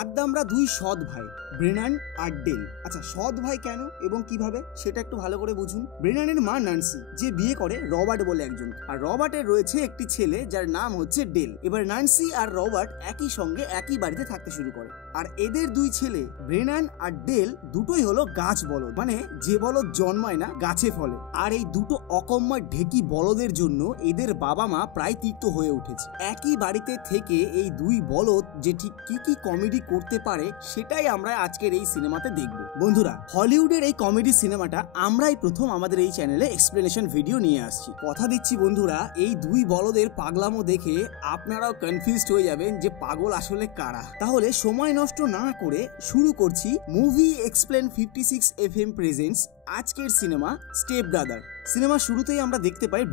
আড্ডা আমরা দুই সৎ ভাই ব্রেনান আর ডেল। আচ্ছা, সৎ ভাই কেন এবং কিভাবে সেটা একটু ভালো করে বুঝুন। ব্রেনানের মা নান্সি, যে বিয়ে করে রবার্ট বলে একজন, আর রবার্টের রয়েছে একটি ছেলে যার নাম হচ্ছে ডেল। এবার নান্সি আর রবার্ট একই সঙ্গে একই বাড়িতে থাকতে শুরু করে, আর এদের দুই ছেলে ব্রেনান আর ডেল দুটোই হলো গাছ বলদ, মানে যে বলদ জন্মায় না গাছে ফলে। আর এই দুটো অকম্মার ঢেকি বলদের জন্য এদের বাবা মা প্রায় তিক্ত হয়ে উঠেছে। একই বাড়িতে থেকে এই দুই বলদ যে ঠিক কি কি কমেডি করতে পারে সেটাই আমরা আজকের এই সিনেমাতে দেখব। বন্ধুরা, হলিউডের এই কমেডি সিনেমাটা আমরাই প্রথম আমাদের এই চ্যানেলে এক্সপ্লেনেশন ভিডিও নিয়ে আসছি। কথা দিচ্ছি বন্ধুরা, এই দুই বলদের পাগলামো দেখে আপনারাও কনফিউজড হয়ে যাবেন যে পাগল আসলে কারা। তাহলে সময় নষ্ট না করে শুরু করছি মুভি এক্সপ্লেন 56 FM প্রেজেন্টস আজকের সিনেমা স্টেপ ব্রাদার। সিনেমার শুরুতেই আমরা দেখতে পাই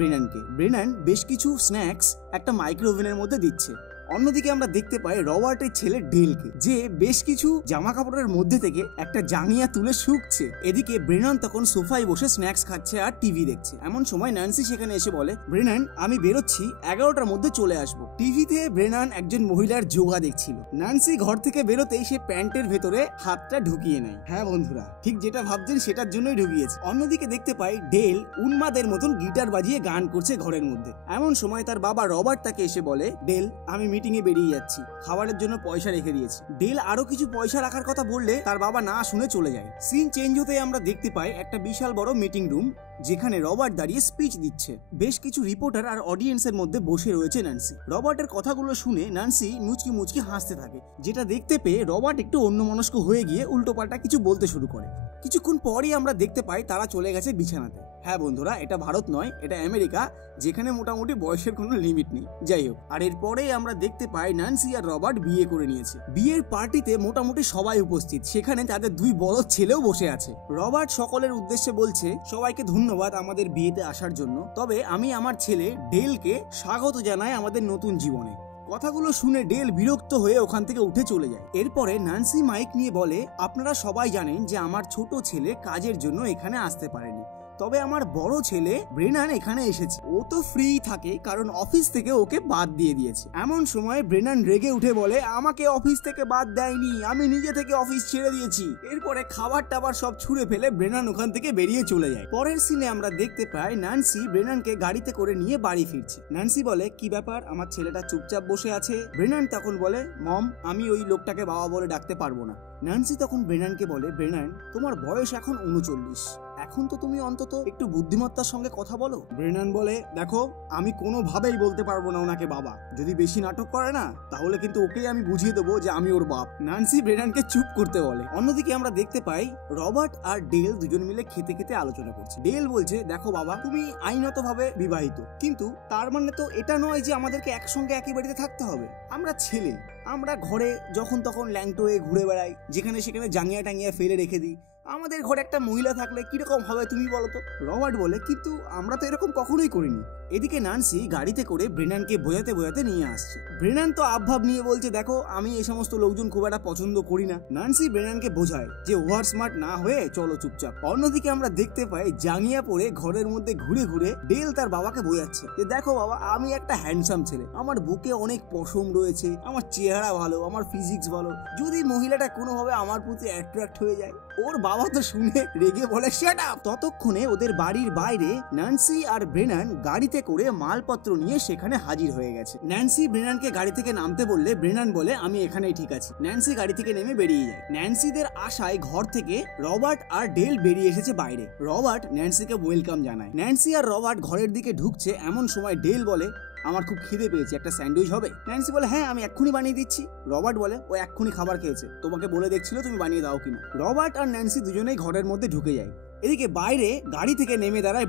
ব্রেনান বেশ কিছু স্ন্যাক্স একটা মাইক্রোওভেনের মধ্যে দিচ্ছে। অন্যদিকে আমরা দেখতে পাই রবার্টের ছেলে ডেলকে, যে বেশ কিছু জামা কাপড়ের মধ্যে থেকে একটা জাঙ্গিয়া তুলে শুকছে। এদিকে ব্রেনান তখন সোফায় বসে স্ন্যাক্স খাচ্ছে আর টিভি দেখছে। এমন সময় নান্সি সেখানে এসে বলে, ব্রেনান আমি বেরোচ্ছি, 11টার মধ্যে চলে আসবো। টিভিতে ব্রেনান একজন মহিলার যোগা দেখছিল। নান্সি ঘর থেকে বেরোতেই সে প্যান্টের ভেতরে হাতটা ঢুকিয়ে নেয়। হ্যাঁ বন্ধুরা, ঠিক যেটা ভাবছেন সেটার জন্যই ঢুকিয়েছে। অন্যদিকে দেখতে পাই ডেল উন্মাদের মতন গিটার বাজিয়ে গান করছে ঘরের মধ্যে। এমন সময় তার বাবা রবার্ট তাকে এসে বলে, ডেল আমি মিটিং এ বেরিয়ে যাচ্ছি, খাবারের জন্য পয়সা রেখে দিয়েছি। ডেল আরো কিছু পয়সা রাখার কথা বললে তার বাবা না শুনে চলে যায়। সিন চেঞ্জ হতে আমরা দেখতে পাই একটা বিশাল বড় মিটিং রুম, যেখানে রবার্ট দাঁড়িয়ে স্পিচ দিচ্ছে। বেশ কিছু রিপোর্টার আর অডিয়েন্সের মধ্যে বসে রয়েছে নান্সি। রবার্টের কথাগুলো শুনে নান্সি মুচকি মুচকি হাসতে থাকে, যেটা দেখতে পেয়ে রবার্ট একটু অন্যমনস্ক হয়ে গিয়ে উল্টোপাল্টা কিছু বলতে শুরু করে। কিছুক্ষণ পরই আমরা দেখতে পাই তারা চলে গেছে বিছানাতে। হ্যাঁ বন্ধুরা, এটা ভারত নয়, এটা আমেরিকা, যেখানে মোটামুটি বয়সের কোনো লিমিট নেই। যাই হোক, আর এরপরেই আমরা দেখতে পাই নান্সি আর রবার্ট বিয়ে করে নিয়েছে। বিয়ের পার্টিতে মোটামুটি সবাই উপস্থিত, সেখানে তাদের দুই বড় ছেলেও বসে আছে। রবার্ট সকলের উদ্দেশ্যে বলছে, সবাইকে ধন্যবাদ আমাদের বিয়েতে আসার জন্য, তবে আমি আমার ছেলে ডেলকে স্বাগত জানাই আমাদের নতুন জীবনে। কথাগুলো শুনে ডেল বিরক্ত হয়ে ওখান থেকে উঠে চলে যায়। এরপরে নান্সি মাইক নিয়ে বলে, আপনারা সবাই জানেন যে আমার ছোট ছেলে কাজের জন্য এখানে আসতে পারেনি, তবে আমার বড় ছেলে ব্রেনান এখানে এসেছে। ও তো ফ্রি থাকে কারণ অফিস থেকে ওকে বাদ দিয়ে দিয়েছে। এমন সময় ব্রেনান রেগে উঠে বলে, আমাকে অফিস থেকে বাদ দেয়নি, আমি নিজে থেকে অফিস ছেড়ে দিয়েছি। এরপরে খাবার টাবার সব ছুঁড়ে ফেলে ব্রেনান ওখান থেকে বেরিয়ে চলে যায়। পরের সিনে আমরা দেখতে পাই নান্সি ব্রেনানকে গাড়িতে করে নিয়ে বাড়ি ফিরছে। নান্সি বলে, কি ব্যাপার, আমার ছেলেটা চুপচাপ বসে আছে? ব্রেনান তখন বলে, মম আমি ওই লোকটাকে বাবা বলে ডাকতে পারবো না। নান্সি তখন ব্রেনানকে বলে, ব্রেনান তোমার বয়স এখন 39, এখন তো তুমি অন্তত একটু বুদ্ধিমত্তার সঙ্গে কথা বলো। ব্রেনান বলে, দেখো আমি কোনোভাবেই বলতে পারবো না ওনাকে বাবা, যদি বেশি নাটক করে না তাহলে কিন্তু ওকেই আমি বুঝিয়ে দেবো যে আমি ওর বাপ। নান্সি ব্রেনানকে চুপ করতে বলে। অন্যদিকে আমরা দেখতে পাই রবার্ট আর ডেল দুজন মিলে খেতে খেতে আলোচনা করছে। ডেল বলছে, দেখো বাবা তুমি আইনতভাবে বিবাহিত, কিন্তু তার মানে তো এটা নয় যে আমাদেরকে একসঙ্গে একই বাড়িতে থাকতে হবে। আমরা ছেলে, আমরা ঘরে যখন তখন ল্যাংটো হয়ে ঘুরে বেড়াই, যেখানে সেখানে জাঙ্গিয়া টাঙ্গিয়া ফেলে রেখে দিই। আমাদের ঘরে একটা মহিলা থাকলে কিরকম হবে তুমি বলো তো? রবার্ট বলে, কিন্তু আমরা তো এরকম কখনোই করিনি। এদিকে নান্সি গাড়িতে করে ব্রেনানকে বোঝাতে বোঝাতে নিয়ে আসছে। ব্রেনান তো আবভাব নিয়ে বলছে, দেখো আমি এই সমস্ত লোকজন খুব একটা পছন্দ করি না। নান্সি ব্রেনানকে বোঝায় যে ওভার স্মার্ট না হয়ে চলো চুপচাপ। অন্যদিকে আমরা দেখতে পাই জাঙ্গিয়া পরে ঘরের মধ্যে ঘুরে ঘুরে ডেল তার বাবাকে বোঝাচ্ছে যে, দেখো বাবা আমি একটা হ্যান্ডসাম ছেলে, আমার বুকে অনেক পশম রয়েছে, আমার চেহারা ভালো, আমার ফিজিক্স ভালো, যদি মহিলাটা কোনোভাবে আমার প্রতি অ্যাট্রাক্ট হয়ে যায়। ওর বাবা তো শুনে রেগে বলে, শাট আপ। ততক্ষণে ওদের বাড়ির বাইরে নান্সি আর ব্রেনান গাড়িতে করে মালপত্র নিয়ে সেখানে হাজির হয়ে গেছে। ন্যান্সি ব্রেনানকে গাড়ি থেকে নামতে বললে ব্রেনান বলে, আমি এখানেই ঠিক আছি। ন্যান্সি গাড়ি থেকে নেমে বেরিয়ে যায়। ন্যান্সিদের আশায় ঘর থেকে রবার্ট আর ডেল বেরিয়ে এসেছে বাইরে। রবার্ট ন্যান্সিকে ওয়েলকাম জানায়। ন্যান্সি আর রবার্ট ঘরের দিকে ঢুকছে, এমন সময় ডেল বলে, আমার খুব খিদে পেয়েছে, একটা স্যান্ডউইচ হবে? ন্যান্সি বলে, হ্যাঁ আমি এক্ষুনি বানিয়ে দিচ্ছি। রবার্ট বলে, ও এক্ষুনি খাবার খেয়েছে, তোমাকে বলে দেখছিল তুমি বানিয়ে দাও কিনা। রবার্ট আর ন্যান্সি দুজনেই ঘরের মধ্যে ঢুকে যায়। এদিকে বাইরে গাড়ি থেকে নেমে দাঁড়ায়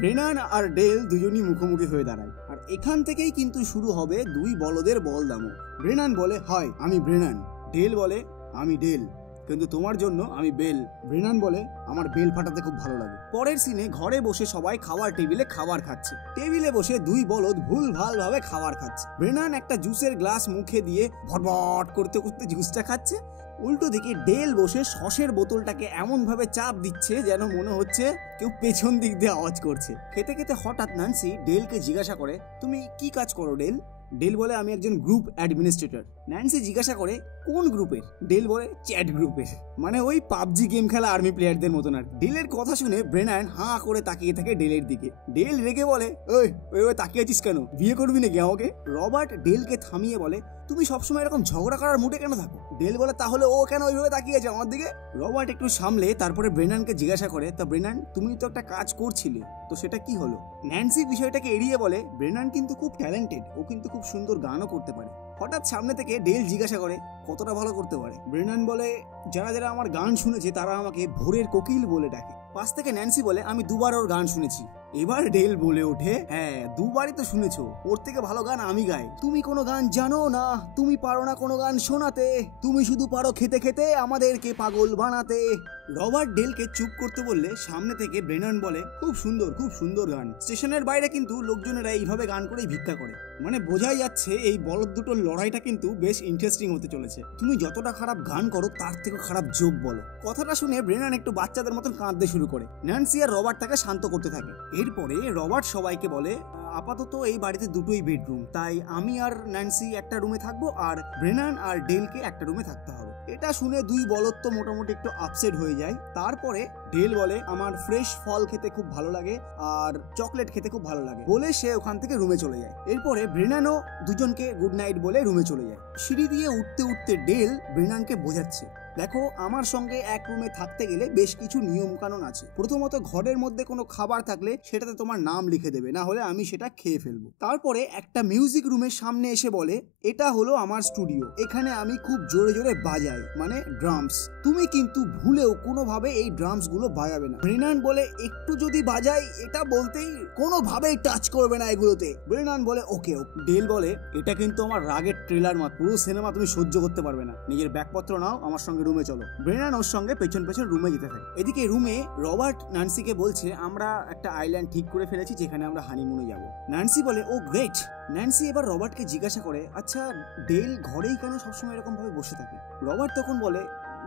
ব্রেনান আর ডেল দুজনই মুখোমুখি হয়ে দাঁড়ায়। আর এখান থেকেই কিন্তু শুরু হবে দুই বলদের বলদামো। ব্রেনান বলে, হয় আমি ব্রেনান। ডেল বলে, আমি ডেল, কিন্তু তোমার জন্য আমি বেল। ব্রেনান বলে, আমার বেল ফাটাতে খুব ভালো লাগে। পরের সিনে ঘরে বসে সবাই খাবার টেবিলে খাবার খাচ্ছে। টেবিলে বসে দুই বলদ ভুল ভাল ভাবে খাবার খাচ্ছে। ব্রেনান একটা জুসের গ্লাস মুখে দিয়ে ভটভট করতে করতে জুসটা খাচ্ছে। উল্টো দিকে ডেল বসে সসের বোতলটাকে এমন ভাবে চাপ দিচ্ছে যেন মনে হচ্ছে কেউ পেছন দিক দিয়ে আওয়াজ করছে। খেতে খেতে হঠাৎ নান্সি ডেলকে জিজ্ঞাসা করে, তুমি কি কাজ করো ডেল? ডেল বলে আমি একজন গ্রুপ অ্যাডমিনিস্ট্রেটর। ন্যান্সি জিজ্ঞাসা করে কোন গ্রুপের? ডেল বলে চ্যাট গ্রুপের, মানে ওই পাবজি গেম খেলা আর্মি প্লেয়ারদের মতন আর। ডেলের কথা শুনে ব্রেনান হাঁ করে তাকিয়ে থাকে ডেলের দিকে। ডেল রেগে বলে ওই ওই তাকিয়ে আছিস কেন? বিয়ে করবি নাকি আমাকে? রবার্ট ডেলকে থামিয়ে বলে তুমি সবসময় এরকম ঝগড়া করার মুডে কেন থাকো? ডেল বলে তাহলে ও কেন ওইভাবে তাকিয়ে আছে আমার দিকে? রবার্ট একটু সামলে তারপরে ব্রেনানকে জিজ্ঞাসা করে তা ব্রেনান তুমি তো একটা কাজ করছিলে, তো সেটা কি হলো? ন্যান্সি বিষয়টাকে এড়িয়ে বলে ব্রেনান কিন্তু খুব ট্যালেন্টেড, ও কিন্তু খুব সুন্দর গানও করতে পারে। হঠাৎ সামনে থেকে ডেল জিজ্ঞাসা করে কতটা ভালো করতে পারে? ব্রেনান বলে যারা যারা আমার গান শুনেছে তারা আমাকে ভোরের কোকিল বলে ডাকে। পাশ থেকে ন্যান্সি বলে আমি দুবার ওর গান শুনেছি। এবার ডেল বলে ওঠে হ্যাঁ দুবারই তো শুনেছো, ওর থেকে ভালো গান আমি গাই। তুমি কোনো গান জানো না, তুমি পারো না কোনো গান শোনাতে, তুমি শুধু পারো খেতে খেতে আমাদেরকে পাগল বানাতে। রবার্ট ডেলকে চুপ করতে বললে সামনে থেকে ব্রেনান বলে খুব সুন্দর গান। স্টেশনের বাইরে কিন্তু লোকজনেরা এইভাবে গান করেই ভিক্ষা করে। মানে বোঝাই যাচ্ছে এই বলদ দুটোর লড়াইটা কিন্তু বেশ ইন্টারেস্টিং হতে চলেছে। তুমি যতটা খারাপ গান করো তার থেকে খারাপ জোক বলো। কথাটা শুনে ব্রেনান একটু বাচ্চাদের মতন কাঁদতে শুরু করে। ন্যান্সি আর রবার্ট তাকে শান্ত করতে থাকে। এরপরে রবার্ট সবাইকে বলে আপাতত এই বাড়িতে দুটোই বেডরুম, তাই আমি আর ন্যান্সি একটা রুমে থাকবো আর ব্রেনান আর ডেলকে একটা রুমে থাকতে হবে। এটা শুনে দুই বলদ তো মোটামুটি একটু আপসেট হয়ে যায়। তারপরে ডেল বলে আমার ফ্রেশ ফল খেতে খুব ভালো লাগে আর চকলেট খেতে খুব ভালো লাগে বলে সে ওখান থেকে রুমে চলে যায়। এরপরে ব্রেনানও দুজনকে গুড নাইট বলে রুমে চলে যায়। সিঁড়ি দিয়ে উঠতে উঠতে ডেল ব্রেনানকে বোঝাচ্ছে দেখো আমার সঙ্গে এক রুমে থাকতে গেলে বেশ কিছু নিয়ম কানুন আছে। প্রথমত ঘরের মধ্যে কোনো খাবার থাকলে সেটাতে তোমার নাম লিখে দেবে, না হলে আমি সেটা খেয়ে ফেলবো। তারপরে একটা মিউজিক রুমের সামনে এসে বলে এটা হলো আমার স্টুডিও, এখানে আমি খুব জোরে জোরে বাজাই, মানে ড্রামস। তুমি কিন্তু ভুলেও কোনোভাবে এই ড্রামস গুলো বাজাবে না। ব্রেনান বলে একটু যদি বাজাই এটা বলতেই কোনোভাবেই টাচ করবে না এগুলোতে। ব্রেনান বলে ওকে। ডেল বলে এটা কিন্তু আমার রাগের ট্রেলার মাত্র, পুরো সিনেমা তুমি সহ্য করতে পারবে না, নিজের ব্যাগপত্র নাও আমার সঙ্গে রুমে চলো। ব্রেনান ওর সঙ্গে পেছন পেছন রুমে যেতে থাকে। এদিকে রুমে রবার্ট ন্যান্সিকে বলছে আমরা একটা আইল্যান্ড ঠিক করে ফেলেছি যেখানে আমরা হানিমুনে যাব। ন্যান্সি বলে ও গ্রেট। ন্যান্সি এবার রবার্টকে জিজ্ঞাসা করে আচ্ছা ডেল ঘরেই কেন সবসময় এরকম ভাবে বসে থাকে? রবার্ট তখন বলে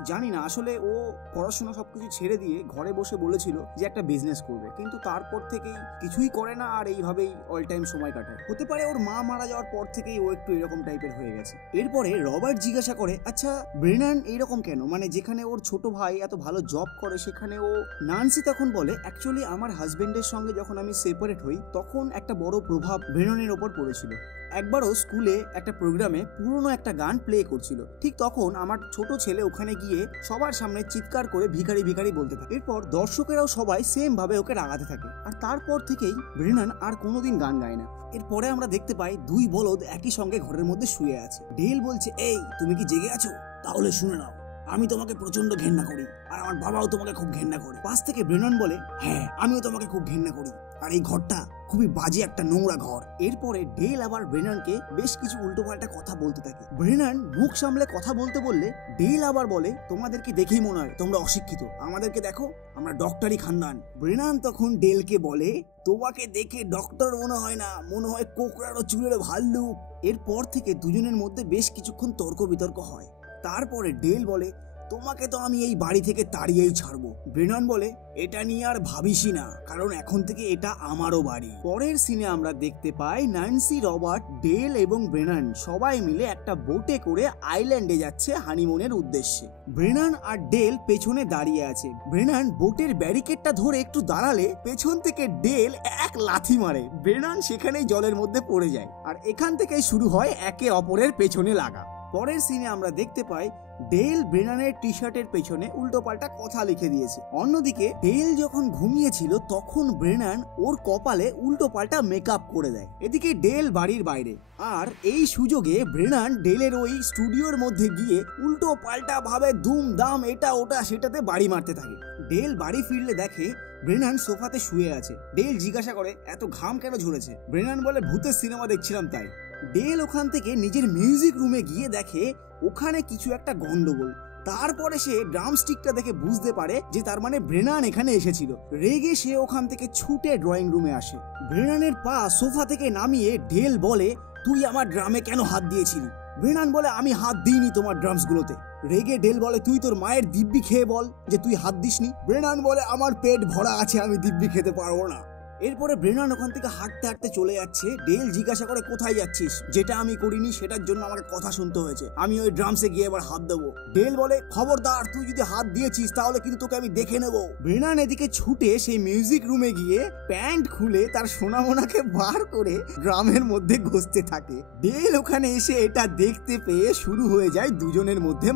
জানি না, আসলে ও পড়াশোনা সবকিছু ছেড়ে দিয়ে ঘরে বসে বলেছিল যে একটা বিজনেস করবে, কিন্তু তারপর থেকেই কিছুই করে না আর এইভাবেই অল টাইম সময় কাটায়। হতে পারে ওর মা মারা যাওয়ার পর থেকেই ও একটু এরকম টাইপের হয়ে গেছে। এরপরে রবার্ট জিজ্ঞাসা করে আচ্ছা ব্রেনান এইরকম কেন, মানে যেখানে ওর ছোট ভাই এত ভালো জব করে সেখানে ও? ন্যান্সি তখন বলে অ্যাকচুয়ালি আমার হাজবেন্ডের সঙ্গে যখন আমি সেপারেট হই তখন একটা বড় প্রভাব ব্রেনানের ওপর পড়েছিল। একবারও স্কুলে একটা প্রোগ্রামে পুরনো একটা গান প্লে করছিল, ঠিক তখন আমার ছোট ছেলে ওখানে গিয়ে সবার সামনে চিৎকার করে ভিখারি ভিখারি বলতে থাকে। এরপর দর্শকেরাও সবাই সেম ভাবে ওকে রাগাতে থাকে আর তারপর থেকেই ব্রেনান আর কোনোদিন গান গায় না। এরপরে আমরা দেখতে পাই দুই বলদ একই সঙ্গে ঘরের মধ্যে শুয়ে আছে। ডেল বলছে এই তুমি কি জেগে আছো? তাহলে শুনে নাও, আমি তোমাকে প্রচন্ড ঘেন্না করি আর আমার বাবাও তোমাকে খুব ঘেন্না করে। পাশ থেকে ব্রেনান বলে হ্যাঁ আমিও তোমাকে খুব ঘেন্না করি আর এই ঘরটা খুবই বাজে একটা নোংরা ঘর। এরপরে ডেল আবার ব্রেনানকে বেশ কিছু উল্টোপাল্টা কথা বলতে থাকে। ব্রেনান মুখ সামলে কথা বলতে বললে ডেল আবার বলে তোমাদেরকে দেখেই মনে হয় তোমরা অশিক্ষিত, আমাদেরকে দেখো আমরা ডক্টরি খানদান। ব্রেনান তখন ডেলকে বলে তোমাকে দেখে ডক্টর মনে হয় না, মনে হয় কোকড়ানো চুলের ভাল্লুক। এরপর থেকে দুজনের মধ্যে বেশ কিছুক্ষণ তর্ক বিতর্ক হয়। তারপরে ডেল বলে তোমাকে তো আমি এই বাড়ি থেকে তাড়িয়েই ছাড়বো। ব্রেনান বলে এটা নিয়ে আর ভাবিসই না, কারণ এখন থেকে এটা আমারও বাড়ি। পরের সিনে আমরা দেখতে পাই ন্যান্সি, রবার্ট, ডেল এবং ব্রেনান সবাই মিলে একটা বোটে করে আইল্যান্ডে যাচ্ছে হানিমুনের উদ্দেশ্যে। ব্রেনান আর ডেল পেছনে দাঁড়িয়ে আছে। ব্রেনান বোটের ব্যারিকেডটা ধরে একটু দাঁড়ালে পেছন থেকে ডেল এক লাথি মারে, ব্রেনান সেখানেই জলের মধ্যে পড়ে যায়। আর এখান থেকেই শুরু হয় একে অপরের পেছনে লাগা। পরের সিনে আমরা দেখতে পাই ডেল ব্রেনানের টি শার্টের পেছনে উল্টোপাল্টা কথা লিখে দিয়েছে। অন্যদিকে ডেল যখন ঘুমিয়েছিল তখন ব্রেনান ওর কপালে উল্টোপাল্টা মেকআপ করে দেয়। এদিকে ডেল বাড়ির বাইরে, আর এই সুযোগে ব্রেনান ডেলের ওই স্টুডিওর মধ্যে গিয়ে উল্টো পাল্টা ভাবে দুমদাম এটা ওটা সেটাতে বাড়ি মারতে থাকে। ডেল বাড়ি ফিরলে দেখে ব্রেনান সোফাতে শুয়ে আছে। ডেল জিজ্ঞাসা করে এত ঘাম কেন ঝরেছে? ব্রেনান বলে ভূতের সিনেমা দেখছিলাম তাই। ডেল ওখান থেকে নিজের মিউজিক রুমে গিয়ে দেখে ওখানে কিছু একটা গন্ডগোল। তারপরে সে ড্রামস্টিকটা দেখে বুঝতে পারে যে তার মানে ব্রেনান এখানে এসেছিল। রেগে সে ওখান থেকে ছুটে ড্রয়িং রুমে আসে। ব্রেনানের পা সোফা থেকে নামিয়ে ডেল বলে তুই আমার ড্রামে কেন হাত দিয়েছিলি? ব্রেনান বলে আমি হাত দিইনি তোমার ড্রামস গুলোতে। রেগে ডেল বলে তুই তোর মায়ের দিব্যি খেয়ে বল যে তুই হাত দিসনি। ব্রেনান বলে আমার পেট ভরা আছে, আমি দিব্যি খেতে পারবো না। এরপরে ব্রেনান ওখান থেকে হাঁটতে হাঁটতে চলে যাচ্ছে। ডেল জিজ্ঞাসা করে কোথায় যাচ্ছিস? যেটা আমি করিনি সেটার জন্য আমাকে কথা শুনতে হয়েছে, আমি ওই ড্রামসে গিয়ে এবার হাত দেবো। ডেল বলে খবরদার, তুই যদি হাত দিয়েছিস তাহলে কিন্তু তোকে আমি দেখে নেবো। ব্রেনান এদিকে ছুটে সেই মিউজিক রুমে গিয়ে প্যান্ট খুলে তার সোনামোনাকে বার করে ড্রামের মধ্যে ঘষতে থাকে। ডেল ওখানে এসে এটা দেখতে পেয়ে শুরু হয়ে যায় দুজনের মধ্যে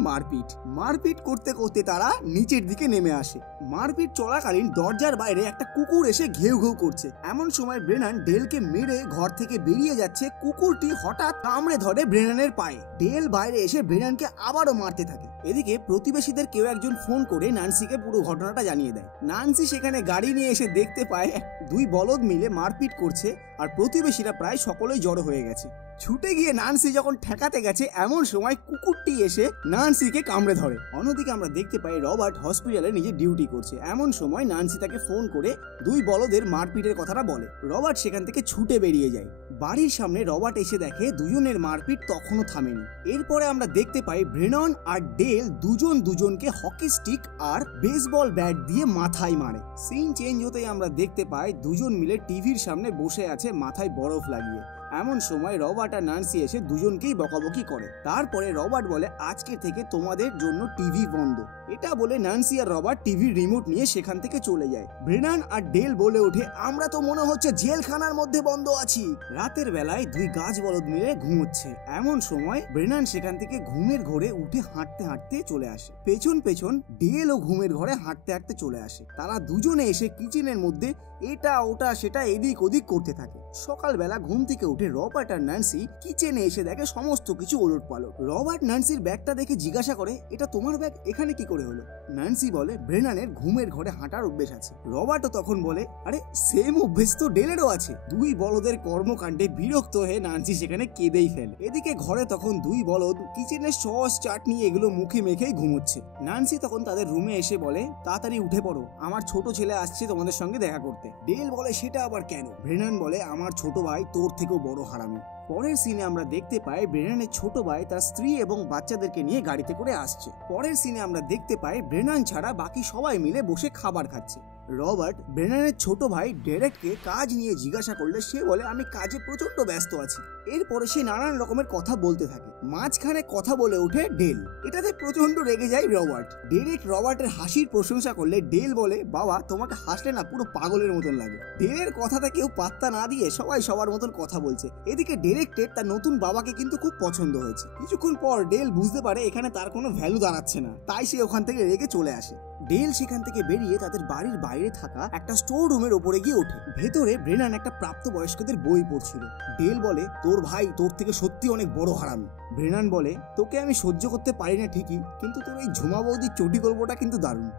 মারপিট করতে করতে তারা নিচের দিকে নেমে আসে। মারপিট চলাকালীন দরজার বাইরে একটা কুকুর এসে ঘেউ ঘেউ করছে। এমন সময় ব্রেনান ডেলকে মেরে ঘর থেকে বেরিয়ে যাচ্ছে, কুকুরটি হঠাৎ কামড়ে ধরে ব্রেনানের পায়ে। ডেল বাইরে এসে ব্রেনানকে আবারও মারতে থাকে। এদিকে প্রতিবেশীদের কেউ একজন ফোন করে নান্সিকে পুরো ঘটনাটা জানিয়ে দেয়। নান্সি সেখানে গাড়ি নিয়ে এসে দেখতে পায় দুই বলদ মিলে মারপিট করছে আর প্রতিবেশীরা প্রায় সকলেই জড়ো হয়ে গেছে। ছুটে গিয়ে নান্সি যখন ঠেকাতে গেছে এমন সময় কুকুরটি এসে নান্সিকে কামড়ে ধরে। অন্যদিকে আমরা দেখতে পাই রবার্ট হসপিটালে নিজের ডিউটি করছে। এমন সময় নান্সি তাকে ফোন করে দুই বলদের মারপিটের কথাটা বলে। রবার্ট সেখান থেকে ছুটে বেরিয়ে যায়। বাড়ির সামনে রবার্ট এসে দেখে দুজনের মারপিট তখনও থামেনি। এরপরে আমরা দেখতে পাই ব্রেনন আর ডেল দুজনকে হকি স্টিক আর বেসবল ব্যাট দিয়ে মাথায় মারে। সিন চেঞ্জ হতেই আমরা দেখতে পাই দুজন মিলে টিভির সামনে বসে আছে মাথায় বরফ লাগিয়ে। এমন সময় রবার্ট আর নান্সি এসে দুজনকেই বকাবকি করে। তারপরে রবার্ট বলে আজকে থেকে তোমাদের জন্য টিভি বন্ধ। এটা বলে নান্সি আর রবার্ট টিভির রিমোট নিয়ে সেখান থেকে চলে যায়। ব্রেনান আর ডেল বলে ওঠে আমরা তো মনে হচ্ছে জেলখানার মধ্যে বন্ধ আছি। রাতের বেলায় দুই গাছ বলদ মিলে ঘুমোচ্ছে। এমন সময় ব্রেনান সেখান থেকে ঘুমের ঘরে উঠে হাঁটতে হাঁটতে চলে আসে। পেছন পেছন ডেল ও ঘুমের ঘরে হাঁটতে হাঁটতে চলে আসে। তারা দুজনে এসে কিচেনের মধ্যে এটা ওটা সেটা এদিক ওদিক করতে থাকে। সকালবেলা ঘুম থেকে উঠে রবার্ট আর নান্সি কিচেনে এসে দেখে সমস্ত কিছু ওলটপালট। রবার্ট নান্সির ব্যাগটা দেখে জিজ্ঞাসা করে এটা তোমার ব্যাগ, এখানে কি করে হলো? নান্সি বলে ব্রেনানের ঘুমের ঘরে হাঁটার অভ্যেস আছে। রবার্টও তখন বলে আরে সেম অভ্যেস তো ডেলেরও আছে। দুই বলদের কর্মকাণ্ডে বিরক্ত হয়ে নান্সি সেখানে কেঁদেই ফেলে। এদিকে ঘরে তখন দুই বলদ কিচেনের সস চাটনি এগুলো মুখে মেখেই ঘুমোচ্ছে। নান্সি তখন তাদের রুমে এসে বলে তাড়াতাড়ি উঠে পড়ো, আমার ছোট ছেলে আসছে তোমাদের সঙ্গে দেখা করতে। ডেল বলে সেটা আবার কেন? ব্রেনান বলে আমার ছোট ভাই তোর থেকেও বড় হারামি। পরের সিনে আমরা দেখতে পাই ব্রেনানের ছোট ভাই তার স্ত্রী এবং বাচ্চাদেরকে নিয়ে গাড়িতে করে আসছে। পরের সিনে আমরা দেখতে পাই ব্রেনান ছাড়া বাকি সবাই মিলে বসে খাবার খাচ্ছে। রবার্ট ব্রেনানের ছোট ভাই ডেরেককে কাজ নিয়ে জিজ্ঞাসা করলে সে বলে আমি কাজে প্রচন্ড ব্যস্ত আছি। এরপরে সে নানান রকমের কথা বলতে থাকে। মাঝখানে কথা বলে ওঠে ডেল। এটাতে প্রচন্ড রেগে যায় রবার্ট। ডেরেক রবার্টের হাসির প্রশংসা করলে ডেল বলে বাবা তোমাকে হাসলে না পুরো পাগলের মতন লাগে। ডেলের কথাটা কেউ পাত্তা না দিয়ে সবাই সবার মতন কথা বলছে। এদিকে ডেরেক্টের তার নতুন বাবাকে কিন্তু খুব পছন্দ হয়েছে। কিছুক্ষণ পর ডেল বুঝতে পারে এখানে তার কোনো ভ্যালু দাঁড়াচ্ছে না, তাই সে ওখান থেকে রেগে চলে আসে। ডেল সেখান থেকে বেরিয়ে তাদের বাড়ির বাইরে থাকা একটা স্টোর রুমের ওপরে গিয়ে ওঠে। ভেতরে ব্রেনান একটা প্রাপ্তবয়স্কদের বই পড়ছিল। ডেল বলে তোর ভাই তোর থেকে সত্যি অনেক বড় হারামি। ব্রেনান বলে তোকে আমি সহ্য করতে পারি না ঠিকই, কিন্তু তোর এই ঝুমা বৌদির চটি গল্পটা কিন্তু দারুণ।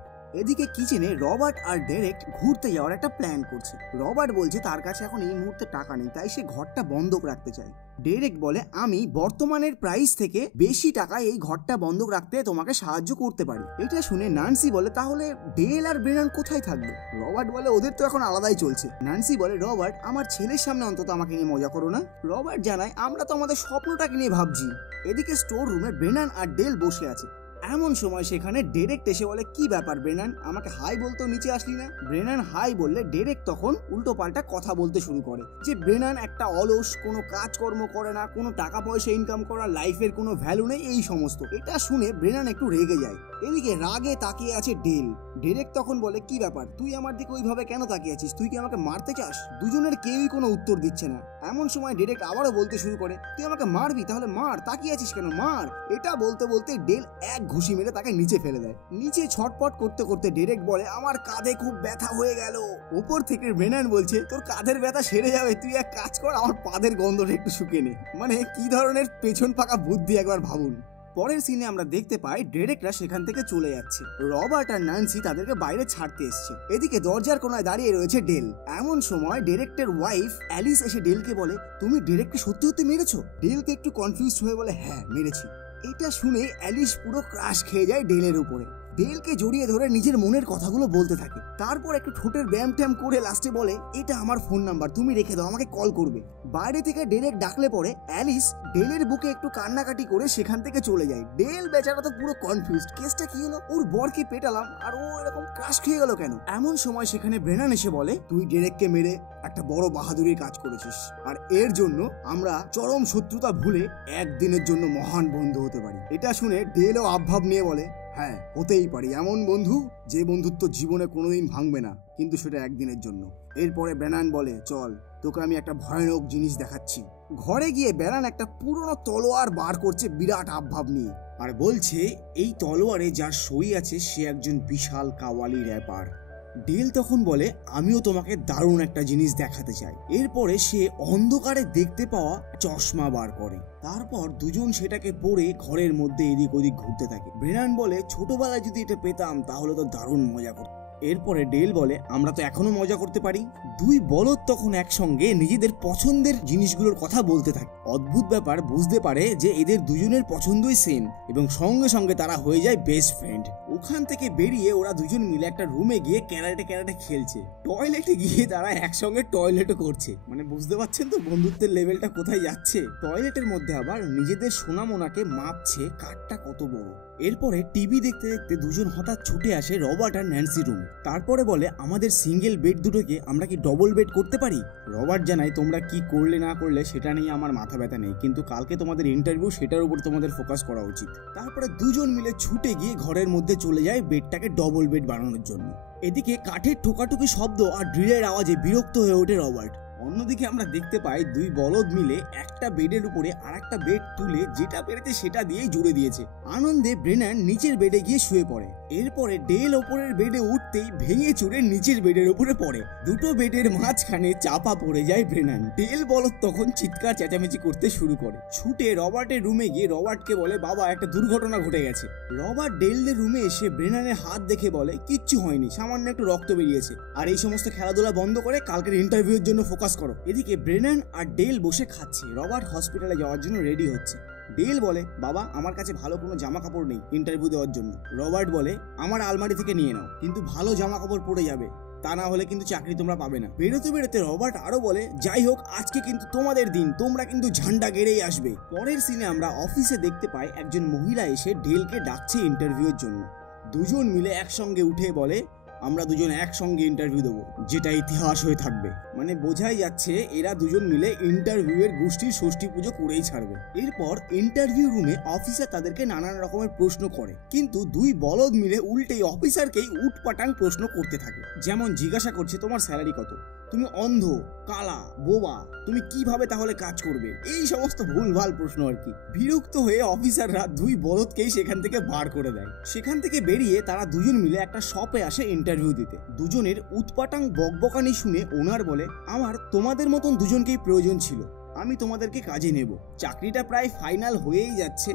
এদিকে কিচেনে রবার্ট আর ডেরেক ঘুরতে যাওয়ার একটা প্ল্যান করছে। রবার্ট বলছে তার কাছে এখন এই মুহূর্তে টাকা নেই, তাই সে ঘরটা বন্ধক রাখতে চায়। ডেরেক বলে আমি বর্তমানের প্রাইস থেকে বেশি টাকায় এই ঘরটা বন্ধক রাখতে তোমাকে সাহায্য করতে পারি। এটা শুনে নান্সি বলে তাহলে ডেল আর ব্রেনান কোথায় থাকবে? রবার্ট বলে ওদের তো এখন আলাদাই চলছে। নান্সি বলে রবার্ট আমার ছেলের সামনে অন্তত আমাকে নিয়ে মজা করো না। রবার্ট জানায় আমরা তো আমাদের স্বপ্নটাকে নিয়ে ভাবছি। এদিকে স্টোর রুমে ব্রেনান আর ডেল বসে আছে। এমন সময় সেখানে ডেরেক্ট এসে বলে কি ব্যাপার ব্রেনান, আমাকে হাই বলতেও নিচে আসলি না? ব্রেনান হাই বললে ডেরেক্ট তখন উল্টো পাল্টা কথা বলতে শুরু করে যে ব্রেনান একটা অলস, কোনো কাজকর্ম করে না, কোনো টাকা পয়সা ইনকাম করা, লাইফের কোনো ভ্যালু নেই, এই সমস্ত। এটা শুনে ব্রেনান একটু রেগে যায়। এদিকে রাগে তাকিয়ে আছে ডেল। ডেরেক্ট তখন বলে কি ব্যাপার, তুই আমার দিকে ওইভাবে কেন তাকিয়ে আছিস? তুই কি আমাকে মারতে চাস? দুজনের কেউই কোনো উত্তর দিচ্ছে না। এমন সময় ডেরেক্ট আবারও বলতে শুরু করে তুই আমাকে মারবি, তাহলে মার, তাকিয়ে আছিস কেন, মার। এটা বলতে বলতে ডেল এক ঘুষি মেরে তাকে নিচে ফেলে দেয়। নিচে ছটপট করতে করতে ডেরেক বলে আমার কাঁধে খুব ব্যথা হয়ে গেল। উপর থেকে ব্রেনান বলছে তোর কাঁধের ব্যথা সেরে যাবে, তুই এক কাজ কর আমার পাদের গন্ধটা একটু শুকে নে। মানে কি ধরনের পেছন পাকা বুদ্ধি একবার ভাবুন। পরের সিনে আমরা দেখতে পাই ডেরেকরা সেখান থেকে চলে যাচ্ছে। রবার্ট আর নান্সি তাদেরকে বাইরে ছাড়তে এসছে। এদিকে দরজার কোনায় দাঁড়িয়ে রয়েছে ডেল। এমন সময় ডেরেক্টের ওয়াইফ অ্যালিস এসে ডেলকে বলে তুমি ডেরেককে সত্যি সত্যি মেরেছো? ডেল তো একটু কনফিউজ হয়ে বলে হ্যাঁ মেরেছি। এটা শুনে অ্যালিস পুরো ক্রাশ খেয়ে যায় ডেলের উপরে। ডেলকে জড়িয়ে ধরে নিজের মনের কথাগুলো বলতে থাকে। তারপর একটু ঠোঁটের ব্যায়াম ট্যাম করে লাস্টে বলে, এটা আমার ফোন নাম্বার, তুমি রেখে দাও, আমাকে কল করবে। বাইরে থেকে ডেলের ডাকলে পরে অ্যালিস ডেলের বুকে একটু কান্নাকাটি করে সেখান থেকে চলে যায়। ডেল বেচারা তো পুরো কনফিউজড, কেসটা কি হলো, ওর বরকে পেটালাম আর ও এরকম ক্রাশ খেয়ে গেল কেন। এমন সময় সেখানে ব্রেনান এসে বলে, তুই ডেরেককে মেরে একটা বড় বাহাদুরির কাজ করেছিস, আর এর জন্য আমরা চরম শত্রুতা ভুলে একদিনের জন্য মহান বন্ধু হতে পারি। এটা শুনে ডেলও আবভাব নিয়ে বলে, হ্যাঁ হতেই পারি এমন বন্ধু যে বন্ধুত্ব জীবনে কোনোদিন ভাঙবে না, কিন্তু সেটা একদিনের জন্য। এরপরে ব্রেনান বলে, চল তোকে আমি একটা ভয়ানক জিনিস দেখাচ্ছি। ঘরে গিয়ে ব্রেনান একটা পুরনো তলোয়ার বার করছে বিরাট আবভাব নিয়ে, আর বলছে এই তলোয়ারে যার সই আছে সে একজন বিশাল কাওয়ালি র্যাপার। ডেল তখন বলে, আমিও তোমাকে দারুণ একটা জিনিস দেখাতে চাই। এরপরে সে অন্ধকারে দেখতে পাওয়া চশমা বার করে, তারপর দুজন সেটাকে পরে ঘরের মধ্যে এদিক ওদিক ঘুরতে থাকে। ব্রেনান বলে, ছোটবেলায় যদি এটা পেতাম তাহলে তো দারুণ মজা করতাম। এরপরে ডেল বলে, আমরা তো এখনো মজা করতে পারি। দুই বলদ তখন একসঙ্গে নিজেদের পছন্দের জিনিসগুলোর কথা বলতে থাকে। অদ্ভুত ব্যাপার, বুঝতে পারে যে এদের দুজনের পছন্দই সেম এবং সঙ্গে সঙ্গে তারা হয়ে যায় বেস্ট ফ্রেন্ড। ওখান থেকে বেরিয়ে ওরা দুজন মিলে একটা রুমে গিয়ে ক্যারাটে খেলছে। টয়লেটে গিয়ে তারা একসঙ্গে টয়লেটও করছে। মানে বুঝতে পারছেন তো বন্ধুত্বের লেভেলটা কোথায় যাচ্ছে। টয়লেটের মধ্যে আবার নিজেদের সোনামোনাকে মাপছে কাঠটা কত বড়। এরপরে টিভি দেখতে দেখতে দুজন হঠাৎ ছুটে আসে রবার্ট আর ন্যান্সি রুমে। তারপরে বলে, আমাদের সিঙ্গেল বেড দুটোকে আমরা কি ডবল বেড করতে পারি? রবার্ট জানায়, তোমরা কি করলে না করলে সেটা নিয়ে আমার মাথা ব্যথা নেই, কিন্তু কালকে তোমাদের ইন্টারভিউ, সেটার উপর তোমাদের ফোকাস করা উচিত। তারপরে দুজন মিলে ছুটে গিয়ে ঘরের মধ্যে চলে যায় বেডটাকে ডবল বেড বানানোর জন্য। এদিকে কাঠের ঠোকাঠুকি শব্দ আর ড্রিলের আওয়াজে বিরক্ত হয়ে ওঠে রবার্ট। অন্যদিকে আমরা দেখতে পাই দুই বলদ মিলে একটা বেডের উপরে আর একটা বেড তুলে যেটা পেরেছে সেটা দিয়েই জুড়ে দিয়েছে। আনন্দে ব্রেনান নিচের বেডে গিয়ে শুয়ে পড়ে। এরপরে ডেল ওপরের বেডে উঠতেই ভেঙে চুরে নিচের বেডের উপরে পড়ে। দুটো বেডের মাঝখানে চাপা পড়ে যায় ব্রেনান। ডেল বলদ তখন চিৎকার চেঁচামেচি করতে শুরু করে। ছুটে রবার্টের রুমে গিয়ে রবার্টকে বলে, বাবা একটা দুর্ঘটনা ঘটে গেছে। রবার্ট ডেলদের রুমে এসে ব্রেনানের হাত দেখে বলে, কিচ্ছু হয়নি, সামান্য একটু রক্ত বেরিয়েছে, আর এই সমস্ত খেলাধুলা বন্ধ করে কালকের ইন্টারভিউর জন্য ফোকাস করো। এদিকে ব্রেনান আর ডেল বসে খাচ্ছে। রবার্ট হসপিটালে যাওয়ার জন্য রেডি হচ্ছে। ডেল বলে, বাবা আমার কাছে ভালো কোনো জামা কাপড় নেই ইন্টারভিউ দেওয়ার জন্য। রবার্ট বলে, আমার আলমারি থেকে নিয়ে নাও, কিন্তু ভালো জামা কাপড় পরে যাবে, তা না হলে কিন্তু চাকরি তোমরা পাবে না। বেরোতে বেরোতে রবার্ট আরো বলে, যাই হোক আজকে কিন্তু তোমাদের দিন, তোমরা কিন্তু ঝান্ডা গেড়েই আসবে। পরের সিনে আমরা অফিসে দেখতে পাই একজন মহিলা এসে ডেলকে ডাকছে ইন্টারভিউর জন্য। দুজন মিলে একসঙ্গে উঠে বলে, আমরা দুজন একসঙ্গে ইন্টারভিউ দেবো, যেটা ইতিহাস হয়ে থাকবে। মানে বোঝাই যাচ্ছে এরা দুজন মিলে ইন্টারভিউয়ের গোষ্ঠীর ষষ্ঠী পুজো করেই ছাড়বে। এরপর ইন্টারভিউ রুমে অফিসার তাদেরকে নানান রকমের প্রশ্ন করে, কিন্তু দুই বলদ মিলে উল্টেই অফিসারকেই উটপাটাং প্রশ্ন করতে থাকে। যেমন জিজ্ঞাসা করছে, তোমার স্যালারি কত, তুমি অন্ধ, কালা, বোবা, তুমি কিভাবে তাহলে কাজ করবে, এই সমস্ত ভুলভাল প্রশ্ন আর কি। বিরক্ত হয়ে অফিসাররা দুই বলদকেই সেখান থেকে বার করে দেয়। সেখান থেকে বেরিয়ে তারা দুজন মিলে একটা শপে আসে ইন্টারভিউ দিতে। দুজনের উৎপাটাং বকবকানি শুনে ওনার বলে, আমার তোমাদের মতন দুজনকেই প্রয়োজন ছিল, আমি তোমাদেরকে কাজে নেব। চাকরিটা প্রায় ফাইনাল হয়েই যাচ্ছে।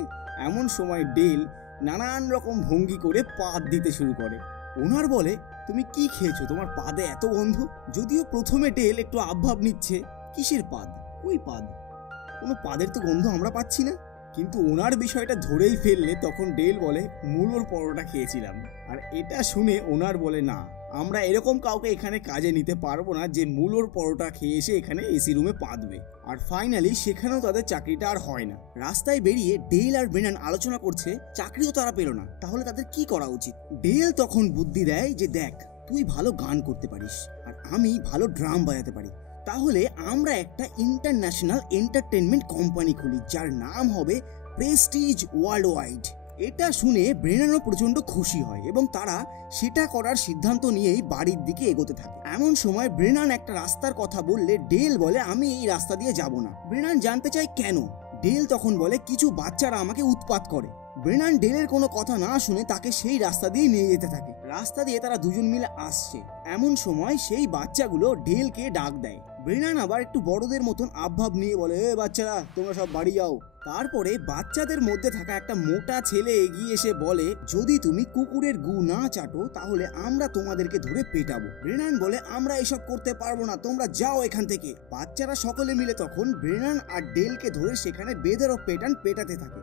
এমন সময় ডেল নানান রকম ভঙ্গি করে পাদ দিতে শুরু করে। ওনার বলে, তুমি কি খেয়েছো, তোমার পাদে এত গন্ধ? যদিও প্রথমে ডেল একটু আবভাব নিচ্ছে, কিসের পাদ, ওই পাদ, কোনো পাদের তো গন্ধ আমরা পাচ্ছি না। কিন্তু ওনার বিষয়টা ধরেই ফেললে তখন ডেল বলে, মূলোর পরোটা খেয়েছিলাম। আর এটা শুনে ওনার বলে, না, আমরা এরকম কাউকে এখানে কাজে নিতে পারবো না যে মূলোর পরোটা খেয়ে এসে এখানে এসি রুমে পাদবে। আর ফাইনালি সেখানেও তাদের চাকরিটা আর হয় না। রাস্তায় বেরিয়ে ডেল আর ব্রেনান আলোচনা করছে, চাকরিও তারা পেল না, তাহলে তাদের কি করা উচিত। ডেল তখন বুদ্ধি দেয় যে, দেখ তুই ভালো গান করতে পারিস আর আমি ভালো ড্রাম বাজাতে পারি, তাহলে আমরা একটা ইন্টারন্যাশনাল এন্টারটেনমেন্ট কোম্পানি খুলি যার নাম হবে প্রেস্টিজ ওয়ার্ল্ড ওয়াইড। এটা শুনে ব্রেনানও প্রচন্ড খুশি হয় এবং তারা সেটা করার সিদ্ধান্ত নিয়েই বাড়ির দিকে এগোতে থাকে। এমন সময় ব্রেনান একটা রাস্তার কথা বললে ডেল বলে, আমি এই রাস্তা দিয়ে যাব না। ব্রেনান জানতে চায় কেন। ডেল তখন বলে, কিছু বাচ্চারা আমাকে উৎপাত করে। ব্রেনান ডেলের কোনো কথা না শুনে তাকে সেই রাস্তা দিয়ে নিয়ে যেতে থাকে। রাস্তা দিয়ে তারা দুজন মিলে আসছে। এমন সময় সেই বাচ্চাগুলো ডেলকে ডাক দেয়। ব্রেনান আবার একটু বড়দের মতন আবভাব নিয়ে বলে, এ বাচ্চারা তোমরা সব বাড়ি যাও। তারপরে বাচ্চাদের মধ্যে থাকা একটা মোটা ছেলে এগিয়ে এসে বলে, যদি তুমি কুকুরের গু না চাটো তাহলে আমরা তোমাদেরকে ধরে পেটাবো। ব্রেনান বলে, আমরা এসব করতে পারবো না, তোমরা যাও এখান থেকে। বাচ্চারা সকলে মিলে তখন ব্রেনান আর ডেলকে ধরে সেখানে বেদের পেটাতে থাকে।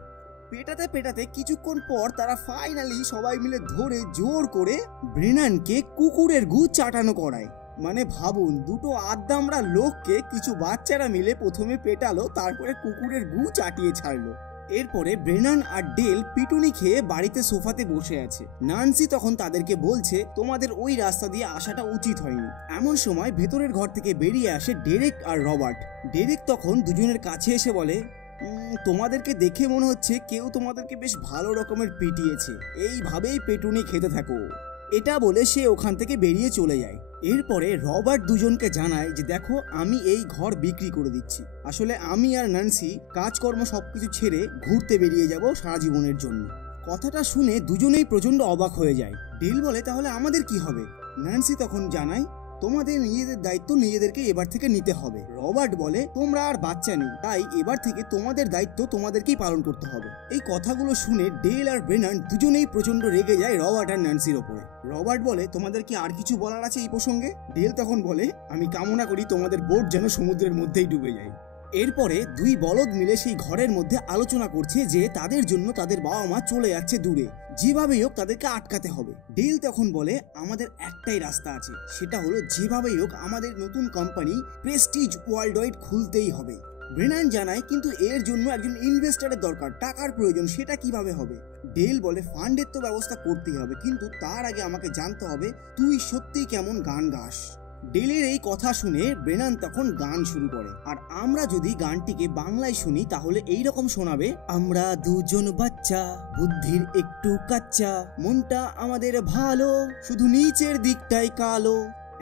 পেটাতে পেটাতে কিছুক্ষণ পর তারা ফাইনালি সবাই মিলে ধরে জোর করে ব্রেনানকে কুকুরের গু চাটানো করায়। মানে ভাবুন, দুটো আদ্দামরা লোককে কিছু বাচ্চারা মিলে প্রথমে পেটালো, তারপরে কুকুরের গু চাটিয়ে ছাড়লো। এরপরে ব্রেনান আর ডেল পিটুনি খেয়ে বাড়িতে সোফাতে বসে আছে। নান্সি তখন তাদেরকে বলছে তোমাদের ওই রাস্তা দিয়ে আসাটা উচিত হয়নি। এমন সময় ভেতরের ঘর থেকে বেরিয়ে আসে ডেরেক আর রবার্ট। ডেরেক তখন দুজনের কাছে এসে বলে, তোমাদেরকে দেখে মনে হচ্ছে কেউ তোমাদেরকে বেশ ভালো রকমের পিটিয়েছে, এইভাবেই পেটুনি খেতে থাকো। এটা বলে সে ওখান থেকে বেরিয়ে চলে যায়। এরপরে রবার্ট দুজনকে জানায় যে দেখো, আমি এই ঘর বিক্রি করে দিচ্ছি। আসলে আমি আর নান্সি কাজকর্ম সবকিছু ছেড়ে ঘুরতে বেরিয়ে যাব সারা জীবনের জন্য। কথাটা শুনে দুজনেই প্রচন্ড অবাক হয়ে যায়। ডেল বলে তাহলে আমাদের কি হবে? নান্সি তখন জানায় তোমাদের নিজেদের দায়িত্ব নিজেদেরকে এবার থেকে নিতে হবে। রবার্ট বলে তোমরা আর বাচ্চা নেই, তাই এবার থেকে তোমাদের দায়িত্ব তোমাদেরকেই পালন করতে হবে। এই কথাগুলো শুনে ডেল আর ব্রেনান দুজনেই প্রচন্ড রেগে যায় রবার্ট আর নান্সির ওপরে। রবার্ট বলে তোমাদের কি আর কিছু বলার আছে এই প্রসঙ্গে? ডেল তখন বলে আমি কামনা করি তোমাদের বোট যেন সমুদ্রের মধ্যেই ডুবে যায়। এরপরে দুই বলদ মিলে সেই ঘরের মধ্যে আলোচনা করছে যে তাদের জন্য তাদের বাবা মা চলে যাচ্ছে দূরে, যেভাবেই হোক তাদেরকে আটকাতে হবে। ডেল তখন বলে আমাদের একটাই রাস্তা আছে, সেটা হলো যেভাবেই হোক আমাদের নতুন কোম্পানি প্রেস্টিজ ওয়ার্ল্ড ওয়াইড খুলতেই হবে। ব্রেনান জানায় কিন্তু এর জন্য একজন ইনভেস্টরের দরকার, টাকার প্রয়োজন, সেটা কিভাবে হবে? ডেল বলে ফান্ডের তো ব্যবস্থা করতেই হবে, কিন্তু তার আগে আমাকে জানতে হবে তুই সত্যিই কেমন গান গাস। ডেলের এই কথা শুনে ব্রেনান তখন গান শুরু করে। আর আমরা যদি গানটিকে বাংলায় শুনি তাহলে এই রকম শোনাবে, আমরা দুজন বাচ্চা, বুদ্ধির একটু কাচ্চা, মনটা আমাদের ভালো, শুধু নিচের দিকটাই কালো,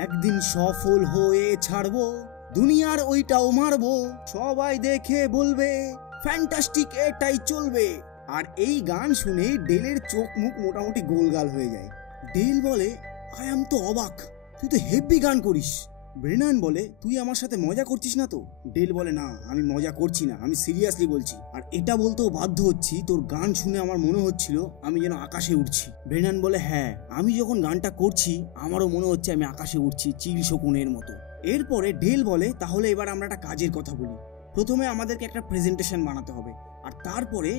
একদিন সফল হয়ে ছাড়বো, দুনিয়ার ওইটাও মারবো, সবাই দেখে বলবে ফ্যান্টাস্টিক, এটাই চলবে। আর এই গান শুনে ডেলের চোখ মুখ মোটামুটি গোলগাল হয়ে যায়। ডেল বলে আই এম তো অবাক, তুই তো হেভি গান করিস। ব্রেনান বলে তুই আমার সাথে মজা করছিস না তো? ডেল বলে না, আমি মজা করছি না, আমি সিরিয়াসলি বলছি। আর এটা বলতেও বাধ্য হচ্ছি, তোর গান শুনে আমার মনে হচ্ছিল আমি যেন আকাশে উঠছি। ব্রেনান বলে হ্যাঁ, আমি যখন গানটা করছি আমারও মনে হচ্ছে আমি আকাশে উঠছি, চিল শকুনের মতো। এরপরে ডেল বলে তাহলে এবার আমরা একটা কাজের কথা বলি। প্রথমে আমাদেরকে একটা প্রেজেন্টেশন বানাতে হবে, আর তারপরে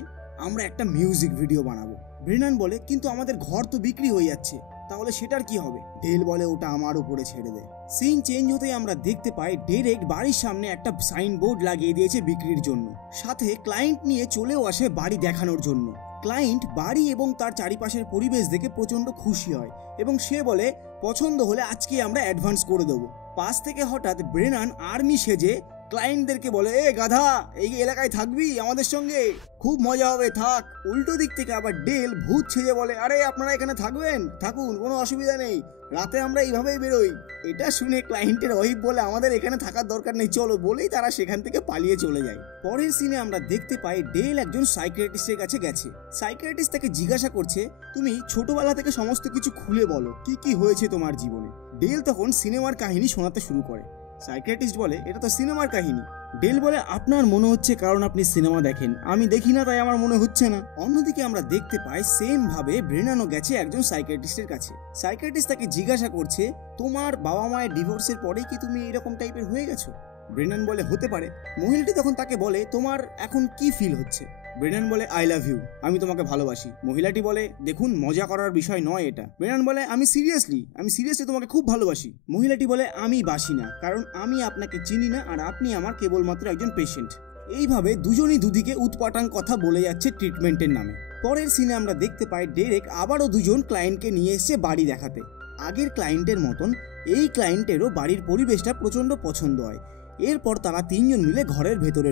আমরা একটা মিউজিক ভিডিও বানাবো। ব্রেনান বলে কিন্তু আমাদের ঘর তো বিক্রি হয়ে যাচ্ছে, তাহলে সেটার কি হবে? ডেল বলে ওটা আমার উপরে ছেড়ে দে। সিন চেঞ্জ হতেই আমরা দেখতে পাই ডেরেক বাড়ির সামনে একটা সাইনবোর্ড লাগিয়ে দিয়েছে বিক্রির জন্য, সাথে ক্লায়েন্ট নিয়ে চলেও আসে বাড়ি দেখানোর জন্য। ক্লায়েন্ট বাড়ি এবং তার চারিপাশের পরিবেশ দেখে প্রচন্ড খুশি হয় এবং সে বলে পছন্দ হলে আজকে আমরা অ্যাডভান্স করে দেবো। পাশ থেকে হঠাৎ ব্রেনান আর্মি সেজে ক্লায়েন্টদেরকে বলে এ গাধা, এই এলাকায় থাকবি আমাদের সঙ্গে, খুব মজা হবে, থাক। উল্টো দিক থেকে আবার ডেল ভূত সেজে বলে আরে আপনারা এখানে থাকবেন, থাকুন, কোনো অসুবিধা নেই, রাতে আমরা এইভাবেই বেরোই। এটা শুনে ক্লায়েন্টের ওয়াইফ বলে আমাদের এখানে থাকার দরকার নেই, চলো, বলেই তারা সেখান থেকে পালিয়ে চলে যায়। পরের সিনে আমরা দেখতে পাই ডেল একজন সাইকিয়াট্রিস্টের কাছে গেছে। সাইকিয়াট্রিস্ট তাকে জিজ্ঞাসা করছে তুমি ছোটবেলা থেকে সমস্ত কিছু খুলে বলো, কি কি হয়েছে তোমার জীবনে। ডেল তখন সিনেমার কাহিনী শোনাতে শুরু করে। সাইকিয়াট্রিস্ট বলে এটা তো সিনেমার কাহিনী। ডেল বলে আপনার মনে হচ্ছে কারণ আপনি সিনেমা দেখেন, আমি দেখি না তাই আমার মনে হচ্ছে না। অন্যদিকে আমরা দেখতে পাই সেম ভাবে ব্রেনানও গেছে একজন সাইকিয়াট্রিস্টের কাছে। সাইকিয়াট্রিস্ট তাকে জিজ্ঞাসা করছে তোমার বাবা মায়ের ডিভোর্সের পরেই কি তুমি এরকম টাইপের হয়ে গেছো? ব্রেনান বলে হতে পারে। মহিলাটি তখন তাকে বলে তোমার এখন কি ফিল হচ্ছে? ব্রেনান বলে আই লাভ ইউ, আমি তোমাকে ভালোবাসি। মহিলাটি বলে দেখুন মজা করার বিষয় নয় এটা। ব্রেনান বলে আমি সিরিয়াসলি তোমাকে খুব ভালোবাসি। মহিলাটি বলে আমি বাসি না, কারণ আমি আপনাকে চিনি না আর আপনি আমার কেবলমাত্র একজন পেশেন্ট। এইভাবে দুজনই দুদিকে উৎপাটাং কথা বলে যাচ্ছে ট্রিটমেন্টের নামে। পরের সিনে আমরা দেখতে পাই ডেরেক আবারও দুজন ক্লায়েন্টকে নিয়ে এসছে বাড়ি দেখাতে। আগের ক্লায়েন্টের মতন এই ক্লায়েন্টেরও বাড়ির পরিবেশটা প্রচন্ড পছন্দ হয়। এরপর তারা তিনজন মিলে ঘরের ভেতরে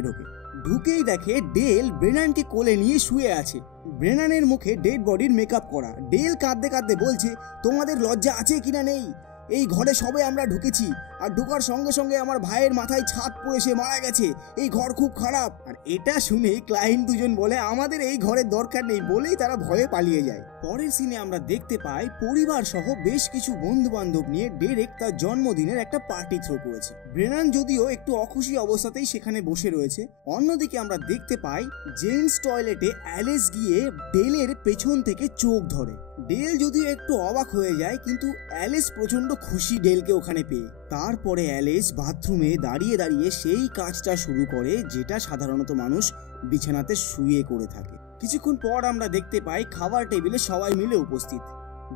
ঢুকেই দেখে ডেল ব্রেনানকে কোলে নিয়ে শুয়ে আছে। ব্রেনানের মুখে ডেড বডির মেকআপ করা। ডেল কাঁদতে কাঁদতে বলছে তোমাদের লজ্জা আছে কিনা নেই, এই ঘরে সবে আমরা ঢুকেছি আর ঢোকার সঙ্গে সঙ্গে আমার ভাইয়ের মাথায় ছাদ পড়ে সে মারা গেছে, এই ঘর খুব খারাপ। আর এটা শুনে ক্লায়েন্ট দুজন বলে আমাদের এই ঘরের দরকার নেই, বলেই তারা ভয়ে পালিয়ে যায়। পরের সিনে আমরা দেখতে পাই পরিবার সহ বেশ কিছু বন্ধু বান্ধব নিয়ে ডেরেক তার জন্মদিনের একটা পার্টি থ্রো করেছে। ব্রেনান যদিও একটু অখুশি অবস্থাতেই সেখানে বসে রয়েছে। অন্যদিকে আমরা দেখতে পাই জেন্টস টয়লেটে অ্যালেস গিয়ে ডেলের পেছন থেকে চোখ ধরে। ডেল যদিও একটু অবাক হয়ে যায়, কিন্তু অ্যালেস প্রচন্ড খুশি ডেলকে ওখানে পেয়ে। তারপরে অ্যালেস বাথরুমে দাঁড়িয়ে দাঁড়িয়ে সেই কাজটা শুরু করে যেটা সাধারণত মানুষ বিছানাতে শুয়ে করে থাকে। কিছুক্ষণ পর আমরা দেখতে পাই খাবার টেবিলে সবাই মিলে উপস্থিত।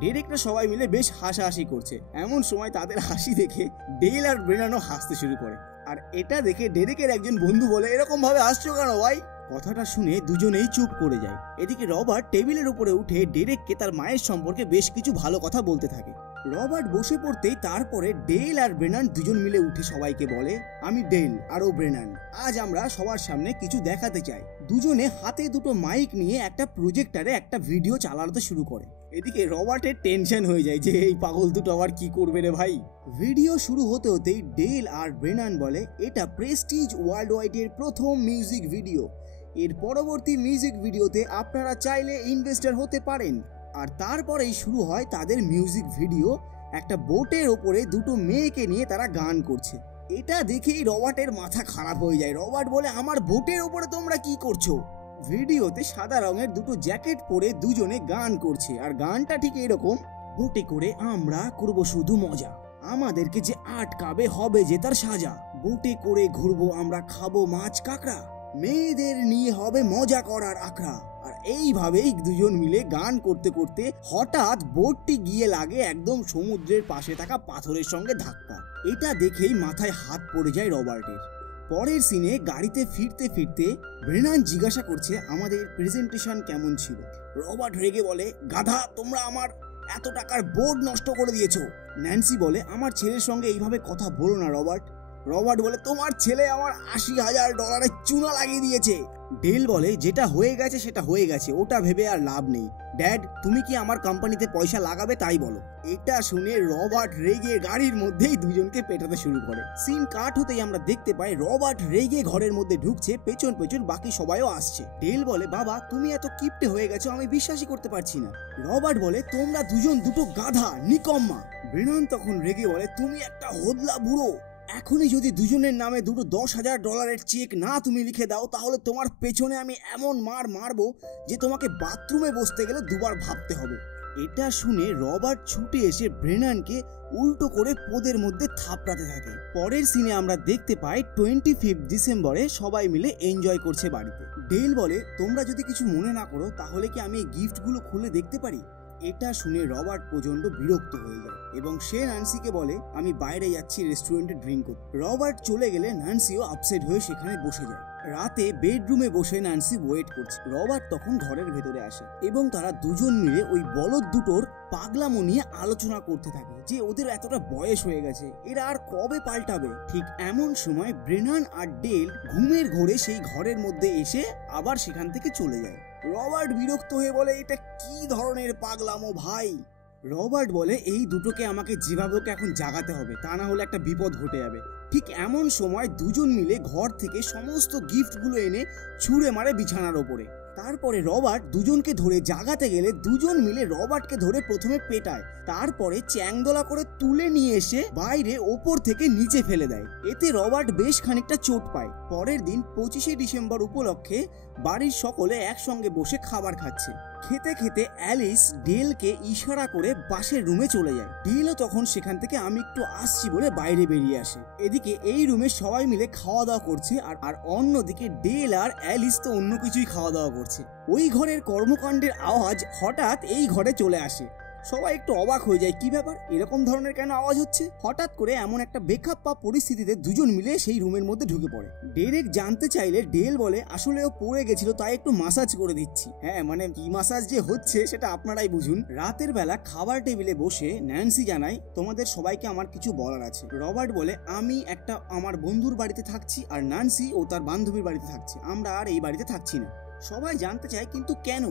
ডেরেকরা সবাই মিলে বেশ হাসাহাসি করছে। এমন সময় তাদের হাসি দেখে ডেল আর ব্রেনানও হাসতে শুরু করে। আর এটা দেখে ডেরেকের একজন বন্ধু বলে, এরকম ভাবে হাসছো কেন ভাই? কথাটা শুনে দুজনেই চুপ করে যায়। এদিকে রবার্ট টেবিলের উপরে উঠে ডেরেককে তার মায়ের সম্পর্কে বেশ কিছু ভালো কথা বলতে থাকে। রবার্ট বসে পড়তেই তারপরে ডেল আর ব্রেনান দুজন মিলে উঠে সবাইকে বলে, আমি ডেল আর ও ব্রেনান, আজ আমরা সবার সামনে কিছু দেখাতে চাই। দুজনে হাতে দুটো মাইক নিয়ে একটা প্রজেক্টরে একটা ভিডিও চালাতে শুরু করে। এদিকে রবার্টের টেনশন হয়ে যায় যে এই পাগল দুটো আবার কি করবে রে ভাই। ভিডিও শুরু হতে হতেই ডেল আর ব্রেনান বলে, এটা প্রেস্টিজ ওয়ার্ল্ড ওয়াইডের প্রথম মিউজিক ভিডিও। এর পরবর্তী মিউজিক ভিডিওতে আপনারা চাইলে ইনভেস্টর হতে পারেন। আর তারপরেই শুরু হয় তাদের মিউজিক ভিডিও। একটা বোটের ওপরে দুটো মেয়েকে নিয়ে তারা গান করছে। এটা দেখেই রবার্টের মাথা খারাপ হয়ে যায়। রবার্ট বলে, আমার বোটের ওপরে তোমরা কি করছো? ভিডিওতে সাদা রঙের দুটো জ্যাকেট পরে দুজনে গান করছে। আর গানটা ঠিক এরকম, বোটে করে আমরা করব শুধু মজা, আমাদেরকে যে আটকাবে হবে যে তার সাজা, বোটে করে ঘুরবো আমরা, খাবো মাছ কাঁকড়া, মেয়েদের নিয়ে হবে মজা করার আখড়া। আর এইভাবেই দুজন মিলে গান করতে করতে হঠাৎ বোটটি গিয়ে লাগে একদম সমুদ্রের পাশে থাকা পাথরের সঙ্গে ধাক্কা। এটা দেখেই মাথায় হাত পড়ে যায় রবার্টের। পরের সিনে গাড়িতে ফিরতে ফিরতে ব্রেনান জিজ্ঞাসা করছে, আমাদের প্রেজেন্টেশন কেমন ছিল? রবার্ট রেগে বলে, গাধা, তোমরা আমার এত টাকার বোর্ড নষ্ট করে দিয়েছো। ন্যান্সি বলে, আমার ছেলের সঙ্গে এইভাবে কথা বলো না রবার্ট। রবার্ট বলে, তোমার ছেলে আমার $80,000 চুনা লাগিয়ে দিয়েছে। ডেল বলে, যেটা হয়ে গেছে সেটা হয়ে গেছে, ওটা ভেবে আর লাভ নেই। ড্যাড, তুমি কি আমার কোম্পানিতে পয়সা লাগাবে তাই বলো। এটা শুনে রবার্ট রেগে গাড়ির মধ্যেই দুজনকে পেটাতে শুরু করে। সিন কাট হতেই আমরা দেখতে পাই রবার্ট রেগে ঘরের মধ্যে ঢুকছে, পেছন পেছন বাকি সবাইও আসছে। ডেল বলে, বাবা তুমি এত কিপটে হয়ে গেছো, আমি বিশ্বাসই করতে পারছি না। রবার্ট বলে, তোমরা দুজন দুটো গাধা, নিকম্মা। ব্রেনান তখন রেগে বলে, তুমি একটা হোদলা বুড়ো, এখনই যদি দুজনের নামে দুটো $10,000 চেক না তুমি লিখে দাও, তাহলে তোমার পেছনে আমি এমন মার মারবো যে তোমাকে বাথরুমে বসতে গেলে দুবার ভাবতে হবে। এটা শুনে রবার্ট ছুটে এসে ব্রেনানকে উল্টো করে পোদের মধ্যে থাপড়াতে থাকে। পরের সিনে আমরা দেখতে পাই 25 ডিসেম্বরে সবাই মিলে এনজয় করছে বাড়িতে। ডেল বলে, তোমরা যদি কিছু মনে না করো তাহলে কি আমি এই গিফটগুলো খুলে দেখতে পারি? এটা শুনে রবার্ট প্রচন্ড বিরক্ত হয়ে যায় এবং সে ন্যান্সিকে বলে, আমি বাইরে যাচ্ছি রেস্টুরেন্টে ড্রিঙ্ক করতে। রবার্ট চলে গেলে ন্যান্সিও আপসেট হয়ে সেখানে বসে যায়। রাতে বেডরুমে বসে ন্যান্সি ওয়েট করছে। রবার্ট তখন ঘরের ভেতরে আসে এবং তারা দুজন মিলে ওই বলদ দুটোর পাগলামো নিয়ে আলোচনা করতে থাকে যে ওদের এতটা বয়স হয়ে গেছে, এরা আর কবে পাল্টাবে। ঠিক এমন সময় ব্রেনান আর ডেল ঘুমের ঘোরে সেই ঘরের মধ্যে এসে আবার সেখান থেকে চলে যায়। রবার্ট বিরক্ত হয়ে বলে, এটা কি ধরনের পাগলামো ভাই? রবার্ট বলে, এই দুটোকে আমাকে যেভাবে ওকে এখন জাগাতে হবে, তা না হলে একটা বিপদ ঘটে যাবে। ঠিক এমন সময় দুজন মিলে ঘর থেকে সমস্ত গিফটগুলো এনে ছুঁড়ে মারে বিছানার ওপরে। তারপরে রবার্ট দুজনকে ধরে জাগাতে গেলে দুজন মিলে রবার্টকে ধরে প্রথমে পেটায়, তারপরে চ্যাংদোলা করে তুলে নিয়ে এসে বাইরে ওপর থেকে নিচে ফেলে দেয়। এতে রবার্ট বেশ খানিকটা চোট পায়। পরের দিন 25শে ডিসেম্বর উপলক্ষে বাড়ির সকলে একসঙ্গে বসে খাবার খাচ্ছে। খেতে খেতে অ্যালিস ডেলকে ইশারা করে পাশের রুমে চলে যায়। ডেলও তখন সেখান থেকে আমি একটু আসছি বলে বাইরে বেরিয়ে আসে। এদিকে এই রুমে সবাই মিলে খাওয়া দাওয়া করছে আর অন্যদিকে ডেল আর অ্যালিস তো অন্য কিছুই খাওয়া দাওয়া করছে। ওই ঘরের কর্মকাণ্ডের আওয়াজ হঠাৎ এই ঘরে চলে আসে। সবাই একটু অবাক হয়ে যায়, কি ব্যাপার, এরকম ধরনের কেন আওয়াজ হচ্ছে? হঠাৎ করে এমন একটা বেখাপ্পা পরিস্থিতিতে দুজন মিলে সেই রুমের মধ্যে ঢুকে পড়ে। ডেরেক জানতে চাইলে ডেল বলে, আসলে ও পড়ে গেছিল তাই একটু মাসাজ করে দিচ্ছি। হ্যাঁ, মানে কি মাসাজ যে হচ্ছে সেটা আপনারাই বুঝুন। রাতের বেলা খাবার টেবিলে বসে ন্যান্সি জানায়, তোমাদের সবাইকে আমার কিছু বলার আছে। রবার্ট বলে, আমি একটা আমার বন্ধুর বাড়িতে থাকছি আর ন্যান্সি ও তার বান্ধবীর বাড়িতে থাকছে, আমরা আর এই বাড়িতে থাকছি না। সবাই জানতে চায় কিন্তু কেন?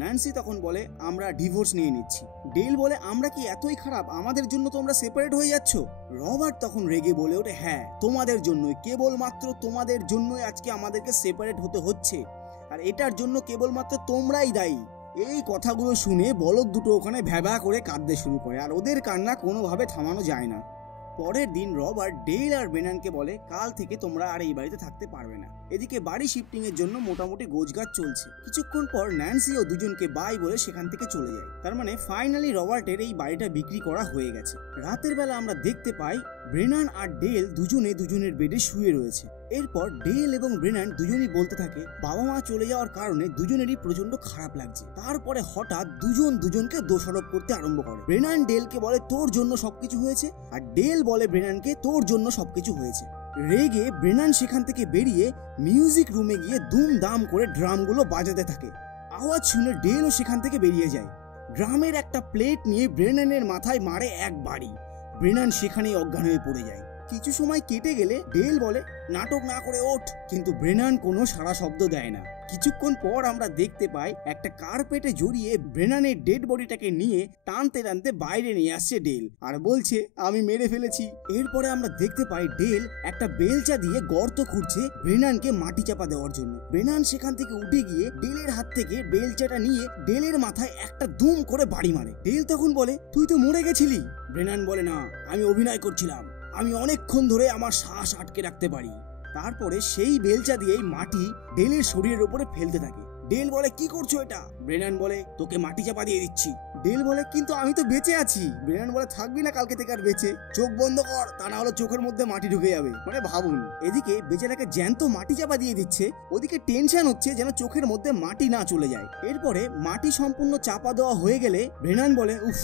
ন্যান্সি তখন বলে, আমরা ডিভোর্স নিয়ে নিচ্ছি। ডেল বলে, আমরা কি এতই খারাপ, আমাদের জন্য তোমরা সেপারেট হয়ে যাচ্ছ? রবার্ট তখন রেগে বলে ওঠে, হ্যাঁ তোমাদের জন্যই, কেবলমাত্র তোমাদের জন্যই আজকে আমাদেরকে সেপারেট হতে হচ্ছে, আর এটার জন্য কেবলমাত্র তোমরাই দায়ী। এই কথাগুলো শুনে বলদ দুটো ওখানে ভ্যাবা করে কাঁদতে শুরু করে, আর ওদের কান্না কোনোভাবে থামানো যায় না। পরের দিন রবার্ট ডেল আর ব্রেনানকে বলে, কাল থেকে তোমরা আর এই বাড়িতে থাকতে পারবে না। এদিকে বাড়ি শিফটিং এর জন্য মোটামুটি গোছগাছ চলছে। কিছুক্ষণ পর ন্যান্সি ও দুজনকে বাই বলে সেখান থেকে চলে যায়। তার মানে ফাইনালি রবার্টের এই বাড়িটা বিক্রি করা হয়ে গেছে। রাতের বেলা আমরা দেখতে পাই ব্রেনান আর ডেল দুজনে দুজনের বেডে শুয়ে রয়েছে। এরপর ডেল এবং ব্রেনান দুজনেই বলতে থাকে বাবা মা চলে যাওয়ার কারণে দুজনেরই প্রচন্ড খারাপ লাগছে। তারপরে হঠাৎ দুজন দুজনকে দোষারোপ করতে আরম্ভ করে। ব্রেনান ডেলকে বলে তোর জন্য সবকিছু হয়েছে, আর ডেল বলে ব্রেনানকে তোর জন্য সবকিছু হয়েছে। রেগে ব্রেনান সেখান থেকে বেরিয়ে মিউজিক রুমে গিয়ে দুমদাম করে ড্রামগুলো বাজাতে থাকে। আওয়াজ শুনে ডেলও সেখান থেকে বেরিয়ে যায়। ড্রামের একটা প্লেট নিয়ে ব্রেনানের মাথায় মারে এক বাড়ি। ব্রেনান সেখানেই অজ্ঞান হয়ে পড়ে যায়। কিছু সময় কেটে গেলে ডেল বলে নাটক না করে ওঠ, কিন্তু ব্রেনান কোনো সাড়া শব্দ দেয় না। কিছুক্ষণ পর আমরা দেখতে পাই একটা কার্পেটে জড়িয়ে ব্রেনানের ডেড বডিটাকে নিয়ে টানতে টানতে বাইরে নিয়ে আসছে ডেল, আর বলছে আমি মেরে ফেলেছি। এরপরে আমরা দেখতে পাই ডেল একটা বেলচা দিয়ে গর্ত খুঁড়ছে ব্রেনানকে মাটি চাপা দেওয়ার জন্য। ব্রেনান সেখান থেকে উঠে গিয়ে ডেলের হাত থেকে বেলচাটা নিয়ে ডেলের মাথায় একটা দুম করে বাড়ি মারে। ডেল তখন বলে তুই তো মরে গেছিলি। ব্রেনান বলে না, আমি অভিনয় করছিলাম, আমি অনেকক্ষণ ধরে আমার শ্বাস আটকে রাখতে পারি। তারপরে সেই বেলচা দিয়েই মাটি ডেলের শরীরের উপরে ফেলতে থাকে। ডেল বলে কি করছো এটা? ব্রেনান বলে তোকে মাটি চাপা দিয়ে দিচ্ছি। ডেল বলে কিন্তু আমি তো বেঁচে আছি। ব্রেনান বলে থাকবি না কালকে থেকে আর বেঁচে, চোখ বন্ধ কর, তা না হলে চোখের মধ্যে মাটি ঢুকে যাবে। মানে ভাবুন, এদিকে বেচারাকে জ্যান্ত মাটি চাপা দিয়ে দিচ্ছে, ওদিকে টেনশন হচ্ছে যেন চোখের মধ্যে মাটি না চলে যায়। এরপরে মাটি সম্পূর্ণ চাপা দেওয়া হয়ে গেলে ব্রেনান বলে উফ,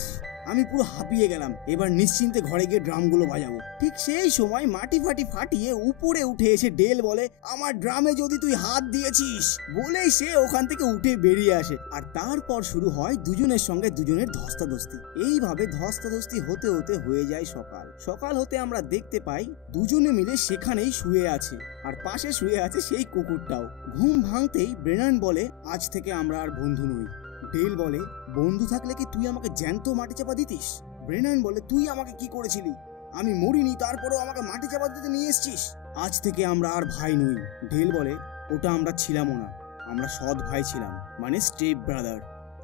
আমি পুরো হাঁপিয়ে গেলাম, এবার নিশ্চিন্তে ঘরে গিয়ে ড্রামগুলো বাজাবো। ঠিক সেই সময় মাটি ফাটি ফাটিয়ে উপরে উঠে এসে ডেল বলে আমার ড্রামে যদি তুই হাত দিয়েছিস, বলেই সে ওখান থেকে উঠে বেরিয়ে আসে। আর তারপর শুরু হয় দুজনের সঙ্গে দুজনের ধস্তাধস্তি। এইভাবে ধস্তাধস্তি হতে হতে হয়ে যায় সকাল। সকাল হতে আমরা দেখতে পাই দুজনে মিলে সেখানেই শুয়ে আছে, আর পাশে শুয়ে আছে সেই কুকুরটাও। ঘুম ভাঙতেই ব্রেনান বলে আজ থেকে আমরা আর বন্ধু নই। ডেল বলে বন্ধু থাকলে কি তুই আমাকে জ্যান্ত মাটি চাপা দিতিস? ব্রেনান বলে তুই আমাকে কি করেছিলি? আমি মরিনি, তারপরেও আমাকে মাটি চাপা দিতে নিয়ে এসেছিস। আজ থেকে আমরা আর ভাই নই। ডেল বলে ওটা আমরা ছিলামও না, আমরা সৎ ভাই ছিলাম, মানে স্টেপ ব্রাদার,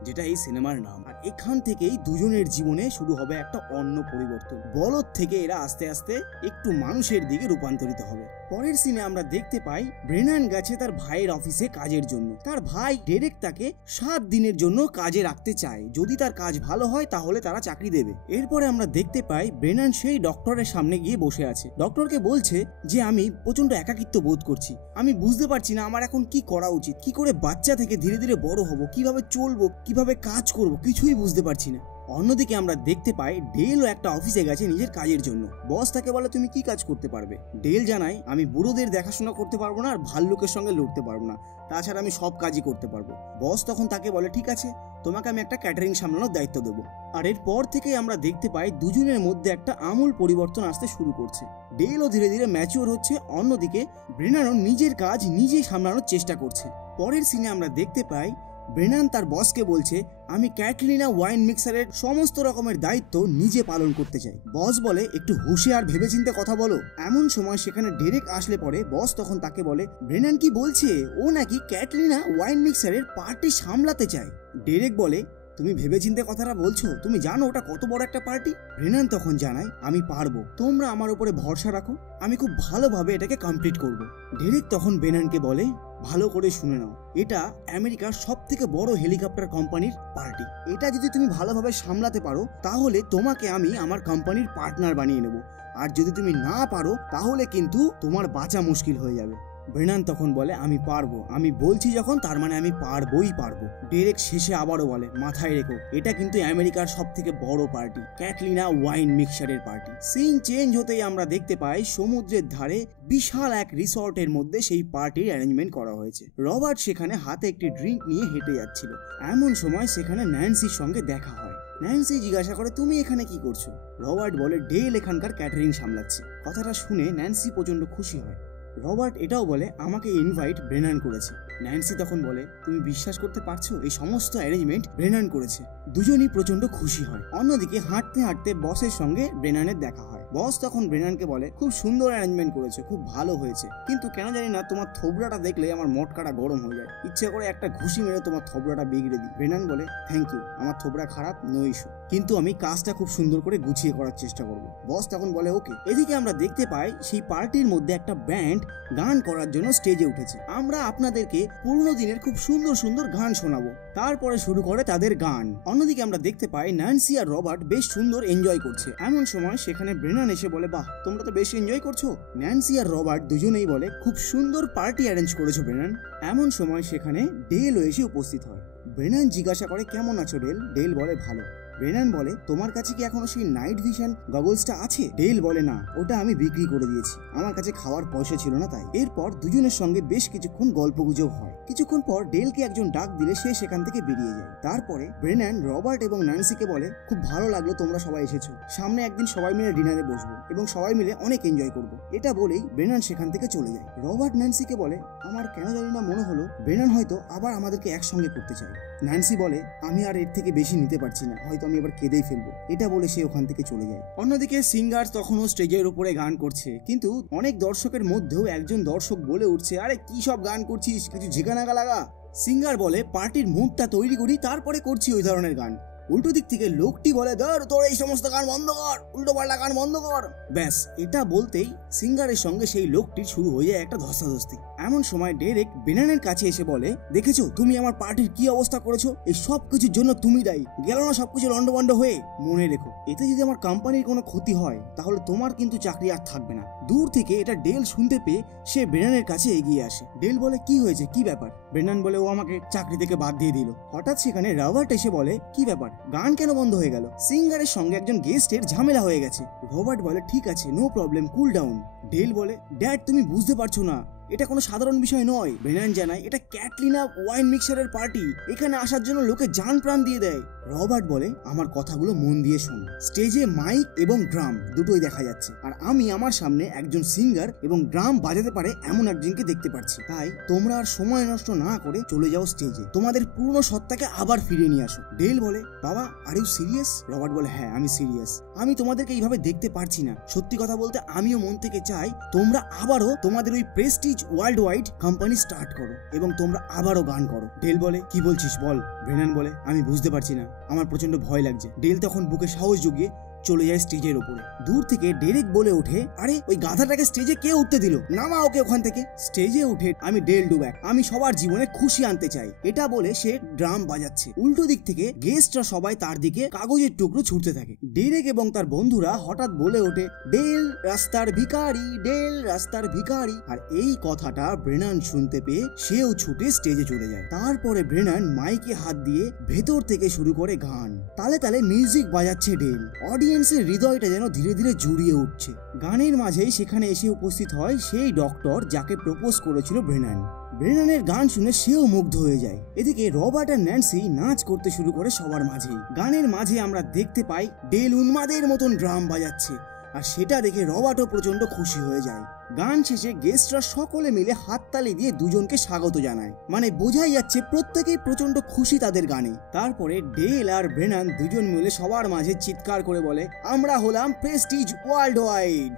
যেটা এই সিনেমার নাম। আর এখান থেকেই দুজনের জীবনে শুরু হবে একটা অন্য পরিবর্তন। বলদ থেকে এরা আস্তে আস্তে একটু মানুষের দিকে রূপান্তরিত হবে। পরের সিনে আমরা দেখতে পাই ব্রেনান গেছে তার ভাইয়ের অফিসে কাজের জন্য। তার ভাই ডেরেক তাকে 7 দিনের জন্য কাজে রাখতে চায়, যদি তার কাজ ভালো হয় তাহলে তারা চাকরি দেবে। এরপরে আমরা দেখতে পাই ব্রেনান সেই ডক্টরের সামনে গিয়ে বসে আছে। ডক্টরকে বলছে যে আমি প্রচন্ড একাকিত্ব বোধ করছি, আমি বুঝতে পারছি না আমার এখন কি করা উচিত, কি করে বাচ্চা থেকে ধীরে ধীরে বড় হব, কিভাবে চলবো, কিভাবে কাজ করব, কিছুই বুঝতে পারছি না। অন্যদিকে আমরা দেখতে পাই ডেলও একটা অফিসে গেছে নিজের কাজের জন্য। বস তাকে বলে তুমি কি কাজ করতে পারবে? ডেল জানায় আমি বুড়োদের দেখাশোনা করতে পারবো না, আর ভাল্লুকের সঙ্গে লড়তে পারবো না, তাছাড়া আমি সব কাজই করতে পারবো। বস তখন তাকে বলে ঠিক আছে, তোমাকে আমি একটা ক্যাটারিং সামলানোর দায়িত্ব দেবো। আর এরপর থেকেই আমরা দেখতে পাই দুজনের মধ্যে একটা আমূল পরিবর্তন আসতে শুরু করছে। ডেলও ধীরে ধীরে ম্যাচিওর হচ্ছে, অন্যদিকে ব্রেনানও নিজের কাজ নিজেই সামলানোর চেষ্টা করছে। পরের সিনে আমরা দেখতে পাই ব্রেনান তার বসকে বলছে আমি ক্যাটলিনা ওয়াইন মিক্সারের সমস্ত রকমের দায়িত্ব নিজে পালন করতে চাই। বস বলে একটু হুঁশিয়ার ভেবেচিন্তে কথা বলো। এমন সময় সেখানে ডেরেক আসলে পরে বস তখন তাকে বলে ব্রেনান কি বলছে, ও নাকি ক্যাটলিনা ওয়াইন মিক্সারের পার্টি সামলাতে চায়। ডেরেক বলে তুমি ভেবেচিন্তে কথাটা বলছো, তুমি জানো ওটা কত বড় একটা পার্টি? ব্রেনান তখন জানায় আমি পারবো, তোমরা আমার উপরে ভরসা রাখো, আমি খুব ভালোভাবে এটাকে কমপ্লিট করব। ডেরেক তখন ব্রেনানকে বলে ভালো করে শুনে নাও, এটা আমেরিকার সব থেকে বড় হেলিকপ্টার কোম্পানির পার্টি। এটা যদি তুমি ভালোভাবে সামলাতে পারো তাহলে তোমাকে আমি আমার কোম্পানির পার্টনার বানিয়ে নেব, আর যদি তুমি না পারো তাহলে কিন্তু তোমার বাঁচা মুশকিল হয়ে যাবে। ব্রেনান তখন বলে আমি পারবো, আমি বলছি যখন তার মানে আমি পারবোই পারবো। ডেরেক শেষে আবারও বলে মাথায় রেখো এটা কিন্তু আমেরিকার সব থেকে বড় পার্টি, ক্যাটলিনা ওয়াইন মিক্সারের পার্টি। সিন চেঞ্জ হতেই আমরা দেখতে পাই সমুদ্রের ধারে বিশাল এক রিসর্টের মধ্যে সেই পার্টির অ্যারেঞ্জমেন্ট করা হয়েছে। রবার্ট সেখানে হাতে একটি ড্রিঙ্ক নিয়ে হেঁটে যাচ্ছিল। এমন সময় সেখানে ন্যান্সির সঙ্গে দেখা হয়। ন্যান্সি জিজ্ঞাসা করে তুমি এখানে কি করছো? রবার্ট বলে ডেল এখানকার ক্যাটারিং সামলাচ্ছে। কথাটা শুনে ন্যান্সি প্রচন্ড খুশি হয়। রবার্ট এটাও বলে আমাকে ইনভাইট ব্রেনান করেছে। ন্যান্সি তখন বলে তুমি বিশ্বাস করতে পারছো এই সমস্ত অ্যারেঞ্জমেন্ট ব্রেনান করেছে? দুজনই প্রচন্ড খুশি হয়। অন্যদিকে হাঁটতে হাঁটতে বসের সঙ্গে ব্রেনানের দেখা হয়। বস তখন ব্রেনানকে বলে খুব সুন্দর অ্যারেঞ্জমেন্ট করেছে, খুব ভালো হয়েছে, কিন্তু কেন জানি না তোমার থোবড়াটা দেখলে আমার মটকাটা গরম হয়ে যায়, ইচ্ছে করে একটা ঘুষি মেরে তোমার থোবড়াটা বিগড়ে দিই। ব্রেনান বলে থ্যাংক ইউ, আমার থোবড়া খারাপ, নো ইস্যু, কিন্তু আমি কাজটা খুব সুন্দর করে গুছিয়ে করার চেষ্টা করব। বস তখন বলে ওকে। এদিকে আমরা দেখতে পাই সেই পার্টির মধ্যে একটা ব্যান্ড গান করার জন্য স্টেজে উঠেছে। আমরা আপনাদেরকে পুরনো দিনের খুব সুন্দর সুন্দর গান শোনাবো। তারপরে শুরু করে তাদের গান। অন্যদিকে আমরা দেখতে পাই ন্যান্সি আর রবার্ট বেশ সুন্দর এনজয় করছে। এমন সময় সেখানে ব্রেনান ব্রেনান এসে বলে, বাহ তোমরা তো বেশ এনজয় করছো। ন্যান্সি আর রবার্ট দুজনেই বলে, খুব সুন্দর পার্টি অ্যারেঞ্জ করেছো ব্রেনান। এমন সময় সেখানে ডেলও এসে উপস্থিত হয়। ব্রেনান জিজ্ঞাসা করে, কেমন আছো ডেল? ডেল বলে, ভালো। ব্রেনান বলে, তোমার কাছে কি এখনো সেই নাইট ভিশন গগলসটা আছে? ডেল বলে, না, ওটা আমি বিক্রি করে দিয়েছি, আমার কাছে খাওয়ার পয়সা ছিল না তাই। এরপর দুজনের সঙ্গে বেশ কিছুক্ষণ গল্পগুজব হয়। কিছুক্ষণ পর ডেলকে একজন ডাক দিলে সে সেখান থেকে বেরিয়ে যায়। তারপরে ব্রেনান রবার্ট এবং ন্যান্সিকে বলে, খুব ভালো লাগলো তোমরা সবাই এসেছো, সামনে একদিন সবাই মিলে ডিনারে বসবো এবং সবাই মিলে অনেক এনজয় করবো। এটা বলেই ব্রেনান সেখান থেকে চলে যায়। রবার্ট ন্যান্সিকে বলে, আমার কেন জানি না মনে হলো ব্রেনান হয়তো আবার আমাদেরকে একসঙ্গে করতে চায়। ন্যান্সি বলে, আমি আর এর থেকে বেশি নিতে পারছি না, হয়তো আমি এবার কেঁদেই ফেলবো। এটা বলে সে ওখান থেকে চলে যায়। অন্যদিকে সিঙ্গার তখনও স্টেজের উপরে গান করছে, কিন্তু অনেক দর্শকের মধ্যেও একজন দর্শক বলে উঠছে, আরে কি সব গান করছিস, কিছু ঝিকানাগা লাগা। সিঙ্গার বলে, পার্টির মুডটা তৈরি করি তারপরে করছি ওই ধরনের গান। উল্টো দিক থেকে লোকটি বলে, ধর তোর এই সমস্ত গান বন্ধ কর, উল্টো পাল্টা গান বন্ধ কর। ব্যাস এটা বলতেই সিঙ্গারের সঙ্গে সেই লোকটির শুরু হয়ে যায় একটা ধস্তাধস্তি। এমন সময় ডেরেক ব্রেনানের কাছে এসে বলে, দেখেছো তুমি আমার পার্টির কি অবস্থা করেছো, এই সব কিছুর জন্য তুমি দায়ী, গেল না সবকিছু লন্ডভন্ড হয়ে। মনে রেখো, এতে যদি আমার কোম্পানির কোনো ক্ষতি হয় তাহলে তোমার কিন্তু চাকরি আর থাকবে না। দূর থেকে এটা ডেল শুনতে পেয়ে সে ব্রেনানের কাছে এগিয়ে আসে। ডেল বলে, কি হয়েছে, কি ব্যাপার? ব্রেনান বলে, ও আমাকে চাকরি থেকে বাদ দিয়ে দিল। হঠাৎ সেখানে রবার্ট এসে বলে, কি ব্যাপার, গান কেন বন্ধ হয়ে গেল? সিঙ্গারের সঙ্গে একজন গেস্টের ঝামেলা হয়ে গেছে। রবার্ট বলে, ঠিক আছে, no problem, cool down. Dale বলে, ড্যাড তুমি বুঝতে পারছো না, এটা কোনো সাধারণ বিষয় নয়। ব্রেনান জানায়, এটা ক্যাটলিনা ওয়াইন মিক্সারের পার্টি, এখানে আসার জন্য লোকে জান প্রাণ দিয়ে দেয়। রবার্ট বলে, আমার কথাগুলো মন দিয়ে শোনো, স্টেজে মাইক এবং ড্রাম দুটোই দেখা যাচ্ছে, আর আমি আমার সামনে একজন সিঙ্গার এবং ড্রাম বাজাতে পারে এমন একজনকে দেখতে পাচ্ছি। তাই তোমরা আর সময় নষ্ট না করে চলে যাও স্টেজে, তোমাদের পুরনো সত্তাকে আবার ফিরিয়ে নিয়ে আসো। ডেল বলে, বাবা আর ইউ সিরিয়াস? রবার্ট বলে, হ্যাঁ আমি সিরিয়াস, আমি তোমাদেরকে এইভাবে দেখতে পারছি না। সত্যি কথা বলতে আমিও মন থেকে চাই তোমরা আবারও তোমাদের ওই Prestige world wide company start করো এবং তোমরা আবারও গান করো। ডেল বলে, কি বলছিস বল। ব্রেনান বলে, আমি বুঝতে পারছি না, আমার প্রচন্ড ভয় লাগছে। ডেল তখন বুকে সাহস জুগিয়ে চলে যায় স্টেজের উপরে। দূর থেকে ডেরেক বলে ওঠে, আরে ওই গাধাটাকে স্টেজে কে উঠতে দিল, নামা ওকে ওখান থেকে। স্টেজে উঠে, আমি ডেল ডুব্যাক, আমি সবার জীবনে খুশি আনতে চাই, এটা বলে সে ড্রাম বাজাচ্ছে। উল্টো দিক থেকে গেস্টরা সবাই তার দিকে কাগজের টুকরো ছুটতে থাকে। ডেরেক এবং তার বন্ধুরা হঠাৎ বলে ওঠে, ডেল রাস্তার ভিখারি, ডেল রাস্তার ভিখারি। আর এই কথাটা ব্রেনান শুনতে পেয়ে সেও ছুটে স্টেজে চলে যায়। তারপরে ব্রেনান মাইকে হাত দিয়ে ভেতর থেকে শুরু করে গান, তালে তালে মিউজিক বাজাচ্ছে ডেল। অডিয়েন্সের হৃদয়টা যেন ধীরে ধীরে জুড়িয়ে উঠছে। গানের মাঝেই সেখানে এসে উপস্থিত হয় সেই ডক্টর যাকে প্রপোজ করেছিল ব্রেনান। ব্রেনানের গান শুনে সেও মুগ্ধ হয়ে যায়। এদিকে রবার্ট আর ন্যান্সি নাচ করতে শুরু করে সবার মাঝেই। গানের মাঝে আমরা দেখতে পাই ডেল উন্মাদের মতন ড্রাম বাজাচ্ছে, আর সেটা দেখে রবার্টও প্রচন্ড খুশি হয়ে যায়। গান শেষে গেস্টরা সকলে মিলে হাততালি দিয়ে দুজনকে স্বাগত জানায়, মানে বোঝাই যাচ্ছে প্রত্যেকেই প্রচন্ড খুশি তাদের গানে। তারপরে ডেল আর ব্রেনান দুজন মিলে সবার মাঝে চিৎকার করে বলে, আমরা হলাম প্রেস্টিজ ওয়ার্ল্ড ওয়াইড।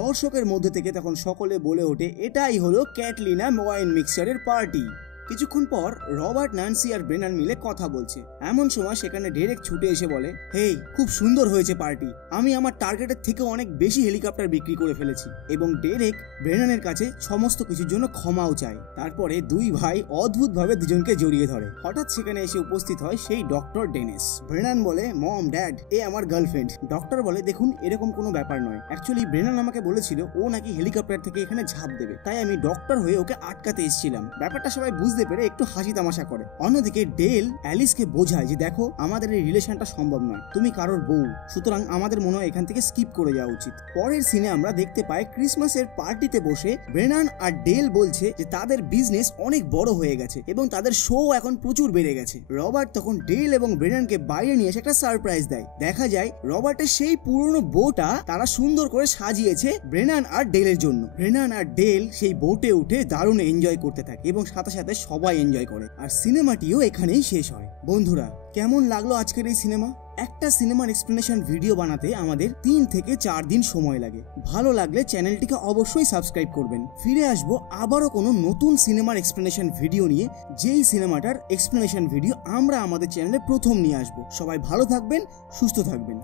দর্শকের মধ্যে থেকে তখন সকলে বলে ওঠে, এটাই হলো ক্যাটলিনা ওয়াইন মিক্সচারের পার্টি। কিছুক্ষণ পর রবার্ট, ন্যান্সি আর ব্রেনান মিলে কথা বলছে। এমন সময় সেখানে ডেরেক ছুটে এসে বলে, হেই খুব সুন্দর হয়েছে পার্টি, আমি আমার টার্গেটের থেকে অনেক বেশি হেলিকপ্টার বিক্রি করে ফেলেছি। এবং ডেরেক ব্রেনানের কাছে সমস্ত কিছুর জন্য ক্ষমাও চায়। তারপরে দুই ভাই অদ্ভুত ভাবে দুজনকে জড়িয়ে ধরে। হঠাৎ সেখানে এসে উপস্থিত হয় সেই ডক্টর ডেনিস। ব্রেনান বলে, মম ড্যাড এ আমার গার্লফ্রেন্ড। ডক্টর বলে, দেখুন এরকম কোনো ব্যাপার নয়, অ্যাকচুয়ালি ব্রেনান আমাকে বলেছিল ও নাকি হেলিকপ্টার থেকে এখানে ঝাঁপ দেবে, তাই আমি ডক্টর হয়ে ওকে আটকাতে এসেছিলাম। ব্যাপারটা সবাই বুঝতে পেরে একটু হাসি তামাশা করে। অন্যদিকে ডেল অ্যালিসকে বোঝায় যে দেখো আমাদের এই রিলেশনটা সম্ভব নয়, তুমি কারোর বউ, সুতরাং আমাদের মনে হয় এখান থেকে স্কিপ করে যাওয়া উচিত। পরের সিনে আমরা দেখতে পাই ক্রিসমাসের পার্টিতে বসে ব্রেনান আর ডেল বলছে যে তাদের বিজনেস অনেক বড় হয়ে গেছে এবং তাদের শো এখন প্রচুর বেড়ে গেছে। রবার্ট তখন ডেল এবং ব্রেনানকে বাইরে নিয়ে এসে একটা সারপ্রাইজ দেয়। দেখা যায় রবার্টের সেই পুরনো বউটা তারা সুন্দর করে সাজিয়েছে ব্রেনান আর ডেলের জন্য। ব্রেনান আর ডেল সেই বোটে উঠে দারুণ এনজয় করতে থাকে এবং সাথে সাথে সবাই এনজয় করে। আর সিনেমাটিও এখানেই শেষ হয়। বন্ধুরা কেমন লাগলো আজকের এই সিনেমা? একটা সিনেমার এক্সপ্লেনেশন ভিডিও বানাতে আমাদের 3 থেকে 4 দিন সময় লাগে। ভালো লাগলে চ্যানেলটিকে অবশ্যই সাবস্ক্রাইব করবেন। ফিরে আসবো আবারও কোনো নতুন সিনেমার এক্সপ্লেনেশন ভিডিও নিয়ে, যেই সিনেমাটার এক্সপ্লেনেশন ভিডিও আমরা আমাদের চ্যানেলে প্রথম নিয়ে আসবো। সবাই ভালো থাকবেন, সুস্থ থাকবেন।